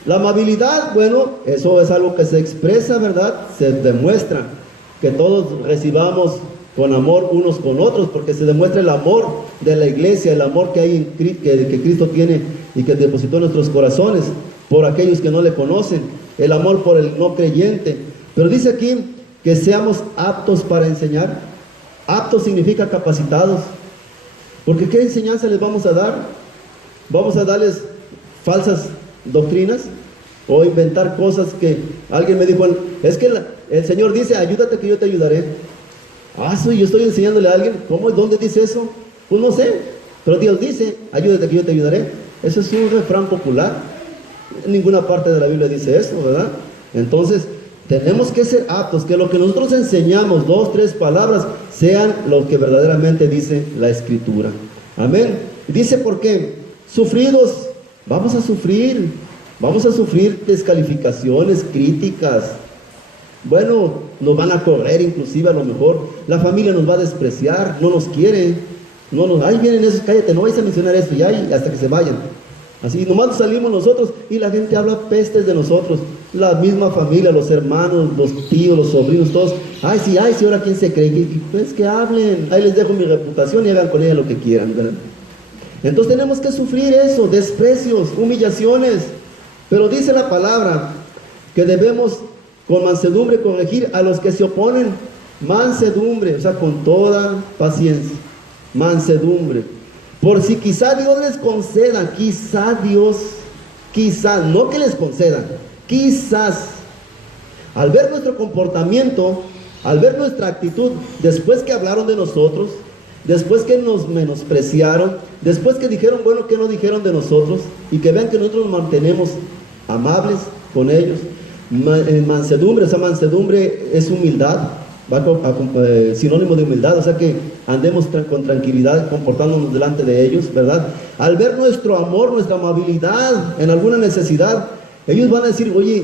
La amabilidad, bueno, eso es algo que se expresa, ¿verdad? Se demuestra que todos recibamos con amor unos con otros, porque se demuestra el amor de la iglesia, el amor que hay que Cristo tiene y que depositó en nuestros corazones por aquellos que no le conocen, el amor por el no creyente. Pero dice aquí que seamos aptos para enseñar. Aptos significa capacitados, porque ¿qué enseñanza les vamos a dar? ¿Vamos a darles falsas doctrinas o inventar cosas que alguien me dijo? Es que el Señor dice, ayúdate que yo te ayudaré. Sí, yo estoy enseñándole a alguien. ¿Cómo? ¿Dónde dice eso? Pues no sé, pero Dios dice, ayúdate que yo te ayudaré. Eso es un refrán popular. En ninguna parte de la Biblia dice eso, ¿verdad? Entonces tenemos que ser aptos, que lo que nosotros enseñamos, 2, 3 palabras, sean lo que verdaderamente dice la Escritura. Amén. Dice, ¿por qué? Sufridos. Vamos a sufrir descalificaciones, críticas, Bueno, nos van a correr inclusive a lo mejor. La familia nos va a despreciar, no nos quiere. Ahí vienen esos, cállate, no vais a mencionar esto, ya, y hasta que se vayan. Así, nomás salimos nosotros y la gente habla pestes de nosotros. La misma familia, los hermanos, los tíos, los sobrinos, todos. Ay, sí, ahora quién se cree. Pues que hablen, ahí les dejo mi reputación y hagan con ella lo que quieran, ¿verdad? Entonces tenemos que sufrir eso, desprecios, humillaciones. Pero dice la palabra que debemos con mansedumbre corregir a los que se oponen. Mansedumbre, o sea, con toda paciencia. Mansedumbre. Por si quizá Dios les conceda, quizá, no que les conceda, quizás, al ver nuestro comportamiento, al ver nuestra actitud, después que hablaron de nosotros, después que nos menospreciaron, después que dijeron, bueno, que no dijeron de nosotros, y que vean que nosotros nos mantenemos amables con ellos, mansedumbre, o sea, mansedumbre es humildad, sinónimo de humildad, o sea que andemos con tranquilidad, comportándonos delante de ellos, ¿verdad? Al ver nuestro amor, nuestra amabilidad en alguna necesidad, ellos van a decir, oye,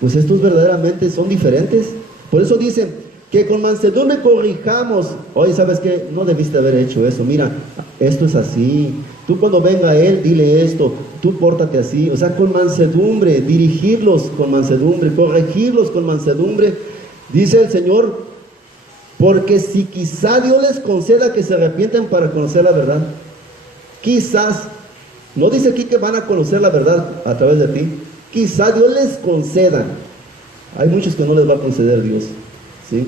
pues estos verdaderamente son diferentes. Por eso dicen que con mansedumbre corrijamos. Oye, ¿sabes qué? No debiste haber hecho eso, mira, esto es así. Tú cuando venga él, dile esto, tú pórtate así. O sea, con mansedumbre, dirigirlos con mansedumbre, corregirlos con mansedumbre. Dice el Señor, porque si quizá Dios les conceda que se arrepienten para conocer la verdad, quizás, no dice aquí que van a conocer la verdad a través de ti, quizá Dios les conceda, hay muchos que no les va a conceder Dios, ¿sí?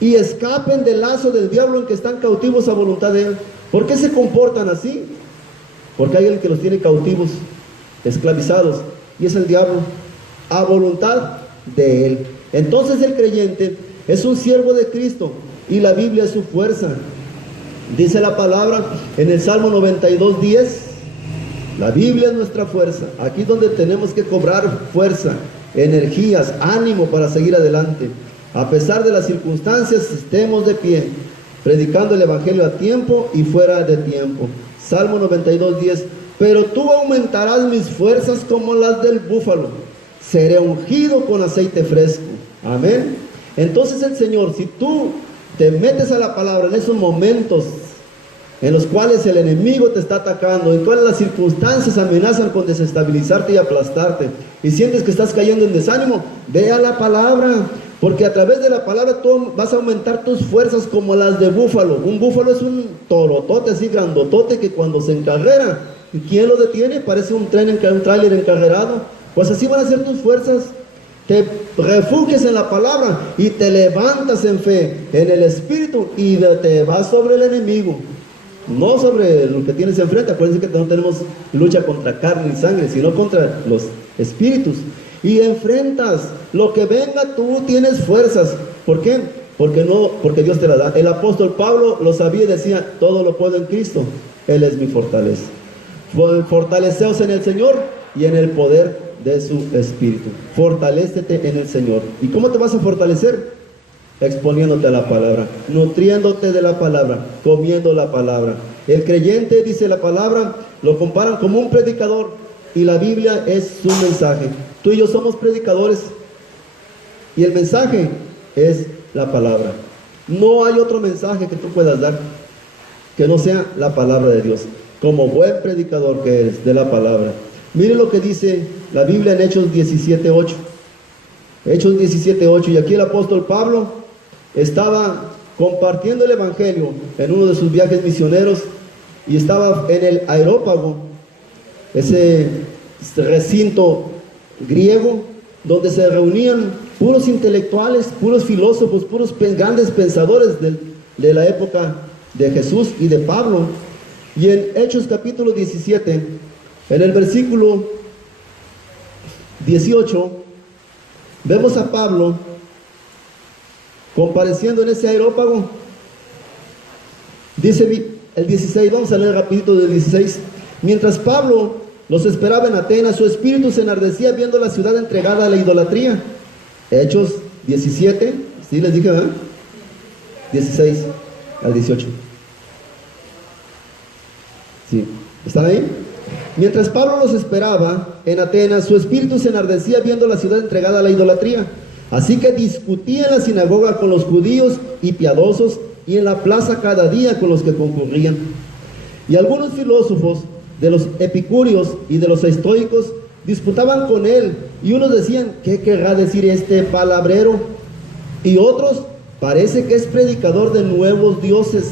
Y escapen del lazo del diablo en que están cautivos a voluntad de él. ¿Por qué se comportan así? Porque hay alguien que los tiene cautivos, esclavizados, y es el diablo, a voluntad de él. Entonces el creyente es un siervo de Cristo y la Biblia es su fuerza. Dice la palabra en el Salmo 92:10, la Biblia es nuestra fuerza. Aquí es donde tenemos que cobrar fuerza, energías, ánimo para seguir adelante. A pesar de las circunstancias, estemos de pie, predicando el Evangelio a tiempo y fuera de tiempo. Salmo 92:10, pero tú aumentarás mis fuerzas como las del búfalo, seré ungido con aceite fresco. Amén. Entonces el Señor, si tú te metes a la palabra en esos momentos en los cuales el enemigo te está atacando, en cuales las circunstancias amenazan con desestabilizarte y aplastarte, y sientes que estás cayendo en desánimo, ve a la palabra, porque a través de la palabra tú vas a aumentar tus fuerzas como las de búfalo. Un búfalo es un torotote así grandotote que cuando se encarrera, ¿quién lo detiene? Parece un tráiler encarrerado. Pues así van a ser tus fuerzas. Te refugias en la palabra y te levantas en fe, en el Espíritu, y te vas sobre el enemigo, no sobre lo que tienes enfrente. Acuérdense que no tenemos lucha contra carne y sangre, sino contra los espíritus, y enfrentas lo que venga. Tú tienes fuerzas. ¿Por qué? Porque Dios te la da. El apóstol Pablo lo sabía y decía, todo lo puedo en Cristo, Él es mi fortaleza. Fortaleceos en el Señor y en el poder de su Espíritu. Fortalécete en el Señor. ¿Y cómo te vas a fortalecer? Exponiéndote a la palabra, nutriéndote de la palabra, comiendo la palabra. El creyente, dice la palabra, lo comparan como un predicador, y la Biblia es su mensaje. Tú y yo somos predicadores, y el mensaje es la palabra. No hay otro mensaje que tú puedas dar que no sea la palabra de Dios, como buen predicador que eres de la palabra. Mire lo que dice la Biblia en Hechos 17:8. Hechos 17:8. Y aquí el apóstol Pablo estaba compartiendo el Evangelio en uno de sus viajes misioneros, y estaba en el Areópago, ese recinto griego donde se reunían puros intelectuales, puros filósofos, puros grandes pensadores de la época de Jesús y de Pablo. Y en Hechos capítulo 17, en el versículo 18, vemos a Pablo compareciendo en ese Areópago. Dice el 16, vamos a leer rapidito del 16. Mientras Pablo los esperaba en Atenas, su espíritu se enardecía viendo la ciudad entregada a la idolatría. Hechos 17, ¿sí les dije, verdad? 16 al 18. ¿Sí? ¿Están ahí? Mientras Pablo los esperaba en Atenas, su espíritu se enardecía viendo la ciudad entregada a la idolatría. Así que discutía en la sinagoga con los judíos y piadosos, y en la plaza cada día con los que concurrían. Y algunos filósofos de los epicúreos y de los estoicos disputaban con él, y unos decían: ¿qué querrá decir este palabrero? Y otros: parece que es predicador de nuevos dioses,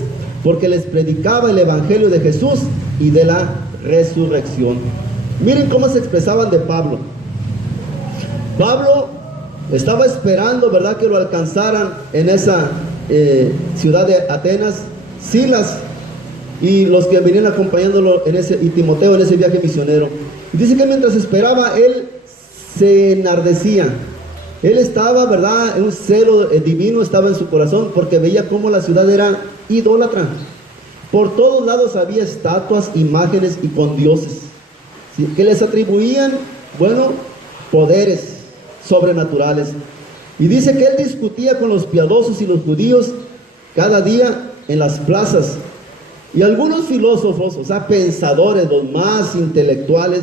porque les predicaba el evangelio de Jesús y de la resurrección. Miren cómo se expresaban de Pablo. Pablo estaba esperando, ¿verdad?, que lo alcanzaran en esa ciudad de Atenas, Silas y los que venían acompañándolo y Timoteo en ese viaje misionero. Y dice que mientras esperaba, él se enardecía. Él estaba, ¿verdad?, en un celo divino estaba en su corazón, porque veía cómo la ciudad era idólatra. Por todos lados había estatuas, imágenes y con dioses, ¿sí?, que les atribuían, bueno, poderes sobrenaturales. Y dice que él discutía con los piadosos y los judíos cada día en las plazas. Y algunos filósofos, o sea, pensadores, los más intelectuales,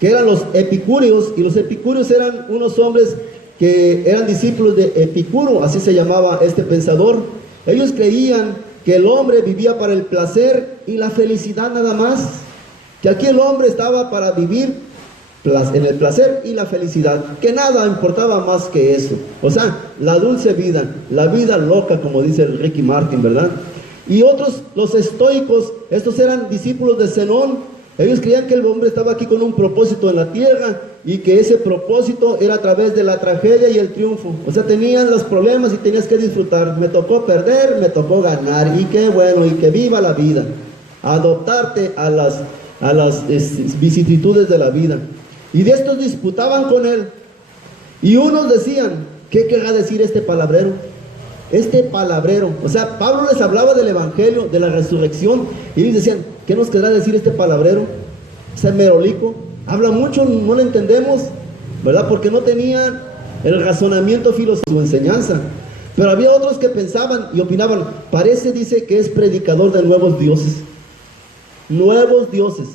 que eran los epicúreos, y los epicúreos eran unos hombres que eran discípulos de Epicuro, así se llamaba este pensador. Ellos creían que el hombre vivía para el placer y la felicidad nada más, que aquí el hombre estaba para vivir en el placer y la felicidad, que nada importaba más que eso. O sea, la dulce vida, la vida loca, como dice el Ricky Martin, ¿verdad? Y otros, los estoicos, estos eran discípulos de Zenón. Ellos creían que el hombre estaba aquí con un propósito en la tierra, y que ese propósito era a través de la tragedia y el triunfo. O sea, tenían los problemas y tenías que disfrutar. Me tocó perder, me tocó ganar, y qué bueno, y que viva la vida. Adoptarte a las vicisitudes de la vida. Y de estos disputaban con él. Y unos decían: ¿qué querrá decir este palabrero? Este palabrero. O sea, Pablo les hablaba del evangelio, de la resurrección, y ellos decían: ¿qué nos querrá decir este palabrero? Ese merolico habla mucho, no lo entendemos, ¿verdad? Porque no tenían el razonamiento filosófico de su enseñanza. Pero había otros que pensaban y opinaban: parece, dice, que es predicador de nuevos dioses. Nuevos dioses.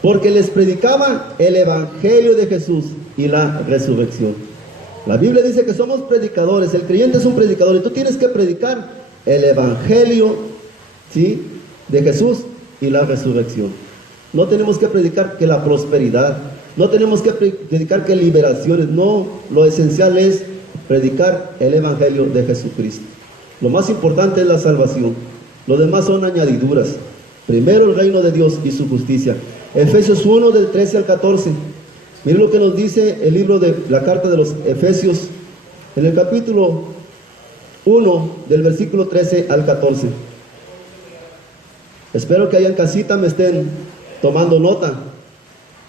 Porque les predicaba el evangelio de Jesús y la resurrección. La Biblia dice que somos predicadores. El creyente es un predicador, y tú tienes que predicar el evangelio, ¿sí?, de Jesús y la resurrección. No tenemos que predicar que la prosperidad, no tenemos que predicar que liberaciones. No, lo esencial es predicar el evangelio de Jesucristo. Lo más importante es la salvación. Lo demás son añadiduras. Primero el reino de Dios y su justicia. Efesios 1, del 13 al 14. Miren lo que nos dice el libro de la carta de los Efesios, en el capítulo 1, del versículo 13 al 14. Espero que allá en casita me estén tomando nota.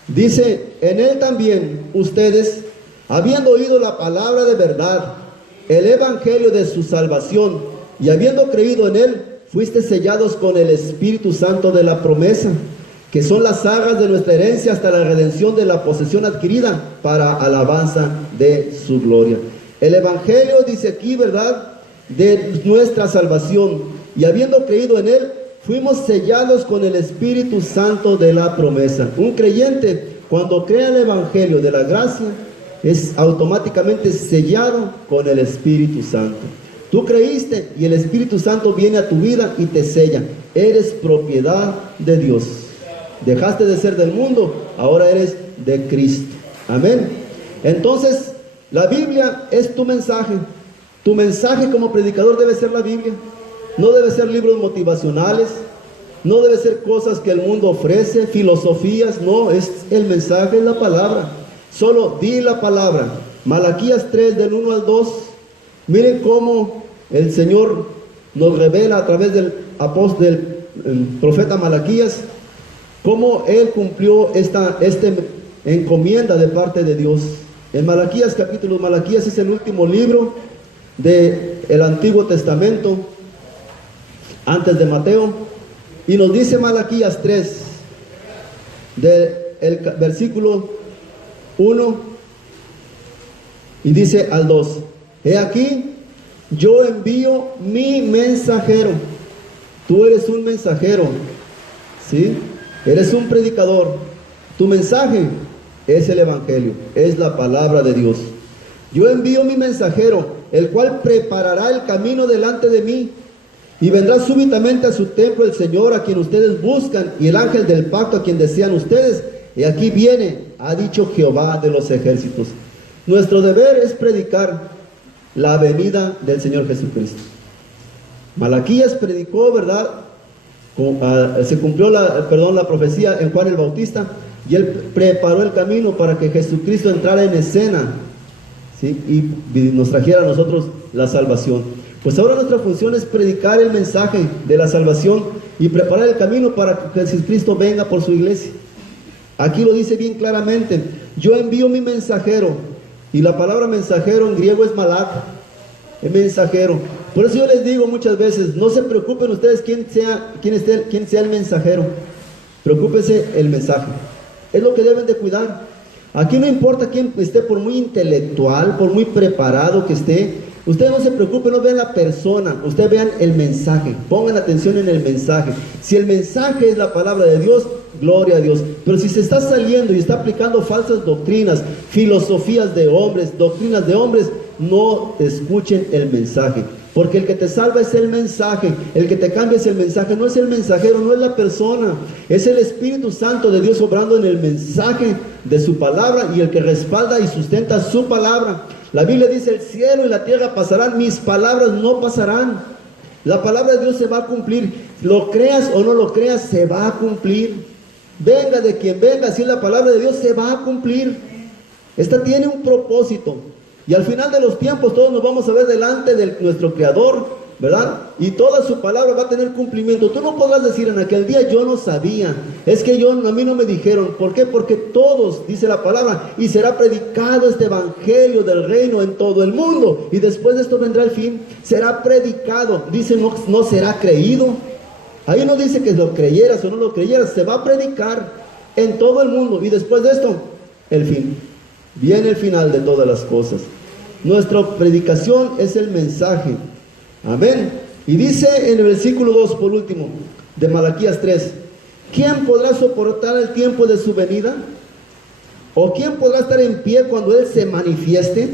Dice: en él también ustedes, habiendo oído la palabra de verdad, el evangelio de su salvación, y habiendo creído en él, fuiste sellados con el Espíritu Santo de la promesa, que son las arras de nuestra herencia hasta la redención de la posesión adquirida para alabanza de su gloria. El evangelio dice aquí, ¿verdad?, de nuestra salvación, y habiendo creído en él, fuimos sellados con el Espíritu Santo de la promesa. Un creyente, cuando crea el evangelio de la gracia, es automáticamente sellado con el Espíritu Santo. Tú creíste y el Espíritu Santo viene a tu vida y te sella. Eres propiedad de Dios. Dejaste de ser del mundo, ahora eres de Cristo. Amén. Entonces, la Biblia es tu mensaje. Tu mensaje como predicador debe ser la Biblia. No debe ser libros motivacionales, no debe ser cosas que el mundo ofrece, filosofías. No, es el mensaje, es la palabra. Solo di la palabra. Malaquías 3, del 1 al 2. Miren cómo el Señor nos revela a través del el profeta Malaquías, cómo él cumplió esta encomienda de parte de Dios. En Malaquías Malaquías es el último libro del Antiguo Testamento, antes de Mateo, y nos dice Malaquías 3, del versículo 1, y dice al 2: he aquí, yo envío mi mensajero. Tú eres un mensajero, ¿sí? Eres un predicador. Tu mensaje es el evangelio, es la palabra de Dios. Yo envío mi mensajero, el cual preparará el camino delante de mí. Y vendrá súbitamente a su templo el Señor a quien ustedes buscan, y el ángel del pacto a quien desean ustedes. Y aquí viene, ha dicho Jehová de los ejércitos. Nuestro deber es predicar la venida del Señor Jesucristo. Malaquías predicó, ¿verdad? Se cumplió la profecía en Juan el Bautista, y él preparó el camino para que Jesucristo entrara en escena, ¿sí? Y nos trajera a nosotros la salvación. Pues ahora nuestra función es predicar el mensaje de la salvación y preparar el camino para que Jesucristo venga por su iglesia. Aquí lo dice bien claramente: yo envío mi mensajero, y la palabra mensajero en griego es malak, es mensajero. Por eso yo les digo muchas veces, no se preocupen ustedes quién sea el mensajero, preocúpese el mensaje, es lo que deben de cuidar. Aquí no importa quién esté, por muy intelectual, por muy preparado que esté, ustedes no se preocupen, no vean la persona, ustedes vean el mensaje, pongan atención en el mensaje. Si el mensaje es la palabra de Dios, gloria a Dios. Pero si se está saliendo y está aplicando falsas doctrinas, filosofías de hombres, doctrinas de hombres, no escuchen el mensaje. Porque el que te salva es el mensaje, el que te cambia es el mensaje, no es el mensajero, no es la persona, es el Espíritu Santo de Dios obrando en el mensaje de su palabra, y el que respalda y sustenta su palabra. La Biblia dice: el cielo y la tierra pasarán, mis palabras no pasarán. La palabra de Dios se va a cumplir, lo creas o no lo creas, se va a cumplir. Venga de quien venga, si es la palabra de Dios, se va a cumplir. Esta tiene un propósito. Y al final de los tiempos todos nos vamos a ver delante de nuestro Creador, ¿verdad? Y toda su palabra va a tener cumplimiento. Tú no podrás decir en aquel día: yo no sabía, es que a mí no me dijeron. ¿Por qué? Porque todos, dice la palabra, y será predicado este evangelio del reino en todo el mundo. Y después de esto vendrá el fin. Será predicado, dice, no será creído. Ahí no dice que lo creyeras o no lo creyeras, se va a predicar en todo el mundo. Y después de esto, el fin. Viene el final de todas las cosas. Nuestra predicación es el mensaje. Amén. Y dice en el versículo 2, por último, de Malaquías 3: ¿quién podrá soportar el tiempo de su venida? ¿O quién podrá estar en pie cuando Él se manifieste?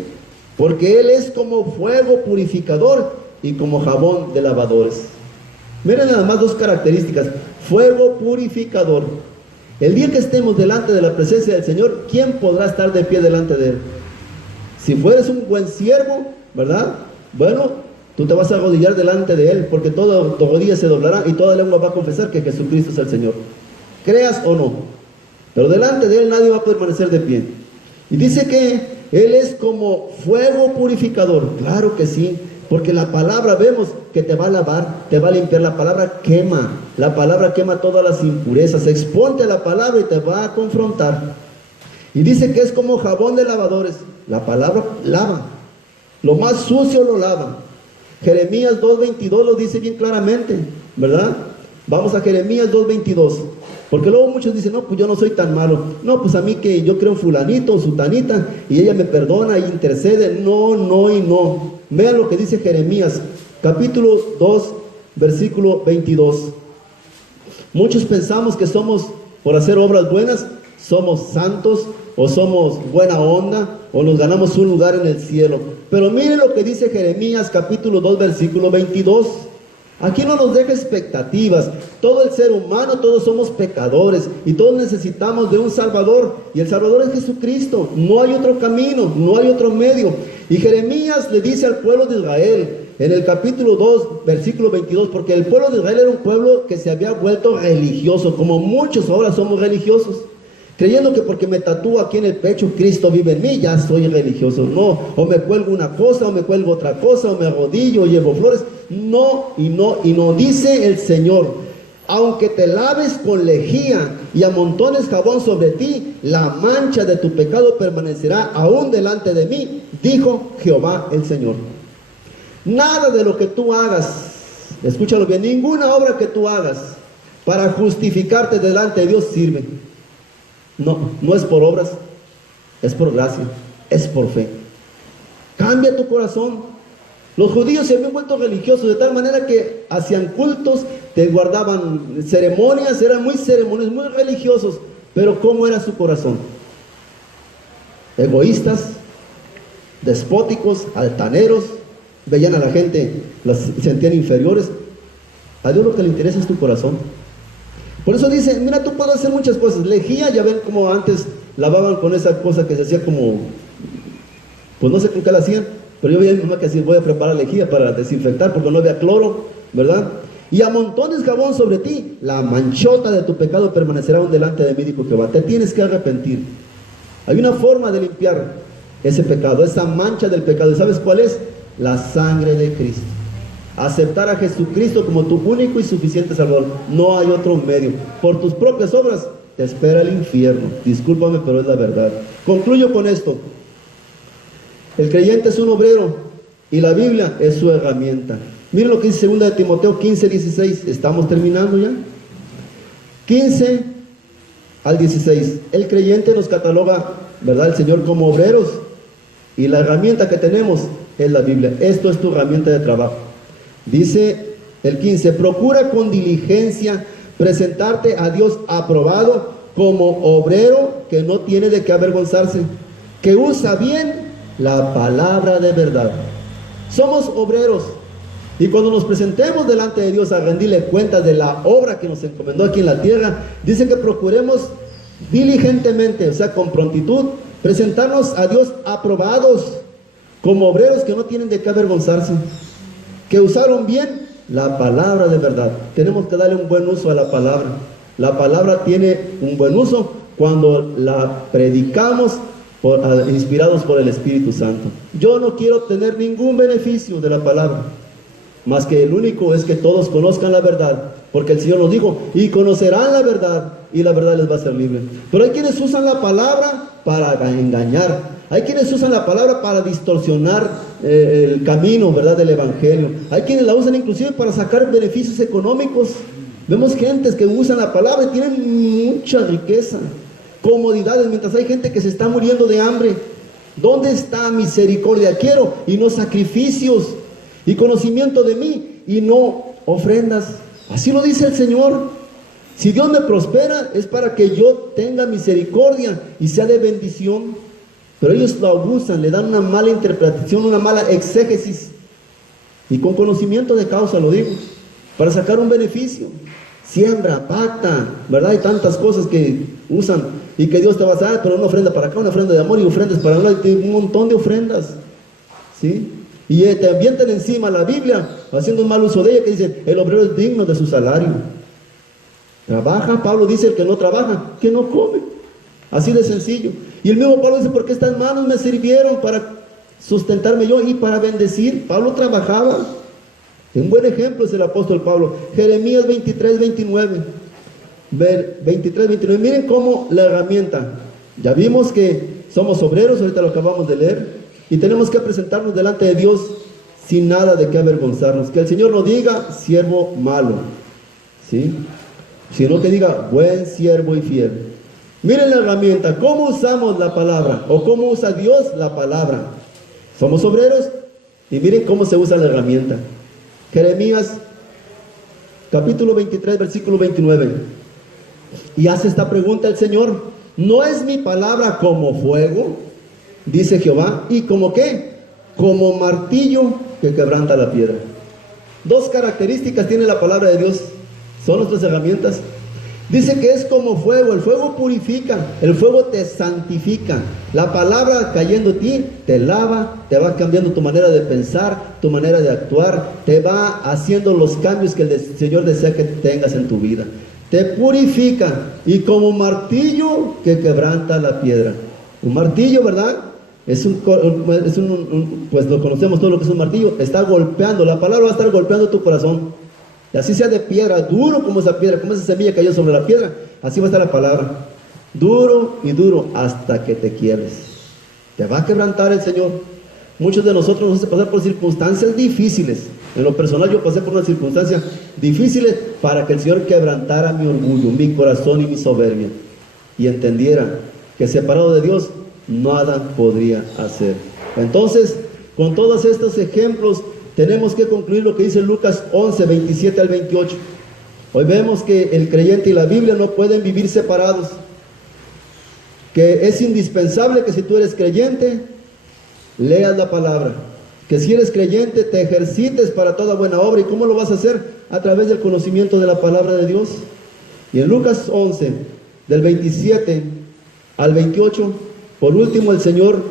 Porque Él es como fuego purificador y como jabón de lavadores. Miren nada más dos características: fuego purificador. El día que estemos delante de la presencia del Señor, ¿quién podrá estar de pie delante de Él? Si fueres un buen siervo, ¿verdad? Bueno, tú te vas a arrodillar delante de Él, porque toda rodilla se doblará y toda lengua va a confesar que Jesucristo es el Señor. Creas o no, pero delante de Él nadie va a permanecer de pie. Y dice que Él es como fuego purificador. Claro que sí, porque la palabra vemos que te va a lavar, te va a limpiar. La palabra quema todas las impurezas. Exponte a la palabra y te va a confrontar. Y dice que es como jabón de lavadores. La palabra lava, lo más sucio lo lava. Jeremías 2:22 lo dice bien claramente, ¿verdad? Vamos a Jeremías 2:22. Porque luego muchos dicen: no, pues yo no soy tan malo. No, pues a mí que yo creo en fulanito o sutanita y ella me perdona y intercede. No, no y no. Vean lo que dice Jeremías, capítulo 2, versículo 22. Muchos pensamos que somos, por hacer obras buenas, somos santos, o somos buena onda, o nos ganamos un lugar en el cielo. Pero miren lo que dice Jeremías capítulo 2 versículo 22. Aquí no nos deja expectativas. Todo el ser humano, todos somos pecadores y todos necesitamos de un Salvador, y el Salvador es Jesucristo. No hay otro camino, no hay otro medio. Y Jeremías le dice al pueblo de Israel en el capítulo 2 versículo 22, porque el pueblo de Israel era un pueblo que se había vuelto religioso, como muchos ahora somos religiosos, creyendo que porque me tatúo aquí en el pecho Cristo vive en mí, ya soy religioso. No, o me cuelgo una cosa, o me cuelgo otra cosa, o me arrodillo, o llevo flores. No, y no, y no. Dice el Señor: aunque te laves con lejía y amontones jabón sobre ti, la mancha de tu pecado permanecerá aún delante de mí, dijo Jehová el Señor. Nada de lo que tú hagas, escúchalo bien, ninguna obra que tú hagas para justificarte delante de Dios sirve. No es por obras, es por gracia, es por fe. Cambia tu corazón. Los judíos se habían vuelto religiosos de tal manera que hacían cultos, te guardaban ceremonias, eran muy ceremonios, muy religiosos. Pero ¿cómo era su corazón? Egoístas, despóticos, altaneros, veían a la gente, las sentían inferiores. A Dios lo que le interesa es tu corazón. Por eso dice, mira, tú puedes hacer muchas cosas. Lejía, ya ven como antes lavaban con esa cosa que se hacía como, pues no sé con qué la hacían, pero yo vi a mi mamá que decía, voy a preparar lejía para desinfectar porque no había cloro, ¿verdad? Y amontones jabón sobre ti, la manchota de tu pecado permanecerá aún delante de mí, dijo Jehová. Te tienes que arrepentir. Hay una forma de limpiar ese pecado, esa mancha del pecado. ¿Y sabes cuál es? La sangre de Cristo. Aceptar a Jesucristo como tu único y suficiente Salvador. No hay otro medio. Por tus propias obras te espera el infierno. Discúlpame, pero es la verdad. Concluyo con esto. El creyente es un obrero y la Biblia es su herramienta. Miren lo que dice 2 de Timoteo 15:16. Estamos terminando ya. 15 al 16. El creyente nos cataloga, ¿verdad?, el Señor como obreros, y la herramienta que tenemos es la Biblia. Esto es tu herramienta de trabajo. Dice el 15, procura con diligencia presentarte a Dios aprobado como obrero que no tiene de qué avergonzarse, que usa bien la palabra de verdad. Somos obreros, y cuando nos presentemos delante de Dios a rendirle cuentas de la obra que nos encomendó aquí en la tierra, dice que procuremos diligentemente, o sea, con prontitud, presentarnos a Dios aprobados como obreros que no tienen de qué avergonzarse, que usaron bien la palabra de verdad. Tenemos que darle un buen uso a la palabra. La palabra tiene un buen uso cuando la predicamos inspirados por el Espíritu Santo. Yo no quiero tener ningún beneficio de la palabra, más que el único es que todos conozcan la verdad, porque el Señor nos dijo, y conocerán la verdad, y la verdad les va a ser libre. Pero hay quienes usan la palabra para engañar. Hay quienes usan la palabra para distorsionar el camino, ¿verdad?, del Evangelio. Hay quienes la usan inclusive para sacar beneficios económicos. Vemos gentes que usan la palabra y tienen mucha riqueza, comodidades, mientras hay gente que se está muriendo de hambre. ¿Dónde está misericordia? Quiero, y no sacrificios, y conocimiento de mí, y no ofrendas. Así lo dice el Señor. Si Dios me prospera, es para que yo tenga misericordia y sea de bendición. Pero ellos lo abusan, le dan una mala interpretación, una mala exégesis, y con conocimiento de causa lo digo, para sacar un beneficio. Siembra, pacta, ¿verdad? Hay tantas cosas que usan y que Dios te va a dar, pero una ofrenda para acá, una ofrenda de amor, y ofrendas para un lado, y un montón de ofrendas, ¿sí? Y te avientan encima la Biblia haciendo un mal uso de ella, que dicen, el obrero es digno de su salario. Trabaja, Pablo dice, el que no trabaja, que no come. Así de sencillo. Y el mismo Pablo dice, porque estas manos me sirvieron para sustentarme yo y para bendecir. Pablo trabajaba. Un buen ejemplo es el apóstol Pablo. Jeremías 23:29. 23:29. Miren cómo la herramienta. Ya vimos que somos obreros, ahorita lo acabamos de leer, y tenemos que presentarnos delante de Dios sin nada de qué avergonzarnos. Que el Señor no diga siervo malo, ¿sí?, sino que diga buen siervo y fiel. Miren la herramienta, cómo usamos la palabra, o cómo usa Dios la palabra. Somos obreros, y miren cómo se usa la herramienta. Jeremías capítulo 23 versículo 29. Y hace esta pregunta el Señor: ¿no es mi palabra como fuego, dice Jehová, y como qué? Como martillo que quebranta la piedra? Dos características tiene la palabra de Dios. Son nuestras herramientas. Dice que es como fuego. El fuego purifica, el fuego te santifica. La palabra cayendo en ti te lava, te va cambiando tu manera de pensar, tu manera de actuar, te va haciendo los cambios que el Señor desea que tengas en tu vida. Te purifica, y como martillo que quebranta la piedra. Un martillo, ¿verdad? Pues lo conocemos todo lo que es un martillo. Está golpeando, la palabra va a estar golpeando tu corazón. Y así sea de piedra, duro como esa piedra, como esa semilla cayó sobre la piedra, así va a estar la palabra, duro y duro hasta que te quiebres. Te va a quebrantar el Señor. Muchos de nosotros nos hace pasar por circunstancias difíciles. En lo personal yo pasé por una circunstancia difícil para que el Señor quebrantara mi orgullo, mi corazón y mi soberbia, y entendiera que separado de Dios nada podría hacer. Entonces, con todos estos ejemplos, tenemos que concluir lo que dice Lucas 11, 27 al 28. Hoy vemos que el creyente y la Biblia no pueden vivir separados, que es indispensable que si tú eres creyente, leas la palabra, que si eres creyente te ejercites para toda buena obra. ¿Y cómo lo vas a hacer? A través del conocimiento de la palabra de Dios. Y en Lucas 11, del 27 al 28, por último el Señor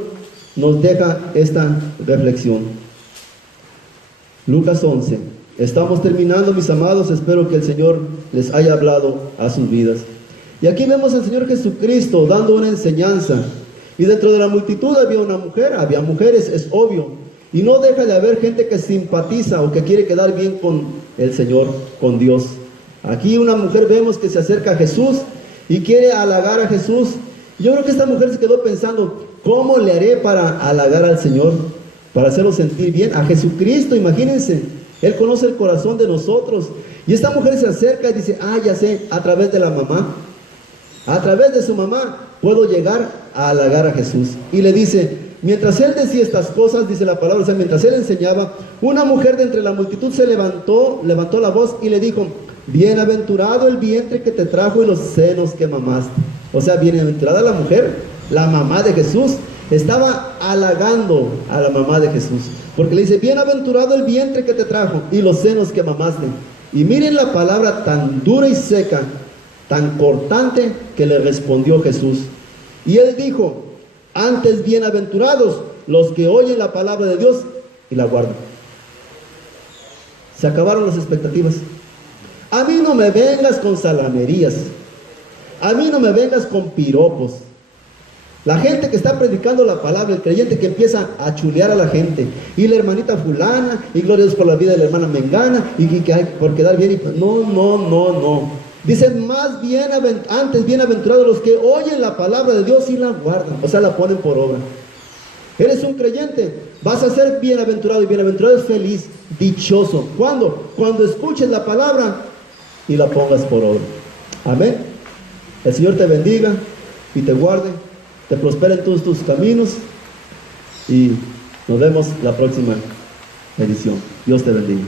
nos deja esta reflexión. Lucas 11. Estamos terminando, mis amados. Espero que el Señor les haya hablado a sus vidas. Y aquí vemos al Señor Jesucristo dando una enseñanza. Y dentro de la multitud había una mujer, había mujeres, es obvio. Y no deja de haber gente que simpatiza o que quiere quedar bien con el Señor, con Dios. Aquí una mujer vemos que se acerca a Jesús y quiere halagar a Jesús. Yo creo que esta mujer se quedó pensando, ¿cómo le haré para halagar al Señor? Para hacerlo sentir bien. A Jesucristo, imagínense. Él conoce el corazón de nosotros. Y esta mujer se acerca y dice, ya sé, a través de la mamá. A través de su mamá puedo llegar a halagar a Jesús. Y le dice, mientras él decía estas cosas, dice la palabra, o sea, mientras él enseñaba, una mujer de entre la multitud se levantó la voz y le dijo, bienaventurado el vientre que te trajo y los senos que mamaste. O sea, bienaventurada la mujer, la mamá de Jesús, estaba halagando a la mamá de Jesús. Porque le dice, bienaventurado el vientre que te trajo y los senos que mamaste. Y miren la palabra tan dura y seca, tan cortante, que le respondió Jesús. Y él dijo, antes bienaventurados los que oyen la palabra de Dios y la guardan. Se acabaron las expectativas. A mí no me vengas con salamerías. A mí no me vengas con piropos. La gente que está predicando la palabra, el creyente que empieza a chulear a la gente, y la hermanita fulana, y gloria a Dios por la vida de la hermana mengana, y que hay por quedar bien, y no. Dice, antes bienaventurados los que oyen la palabra de Dios y la guardan, o sea, la ponen por obra. Eres un creyente, vas a ser bienaventurado, y bienaventurado es feliz, dichoso. ¿Cuándo? Cuando escuches la palabra y la pongas por obra. Amén. El Señor te bendiga y te guarde, te prospera en todos tus caminos, y nos vemos la próxima edición. Dios te bendiga.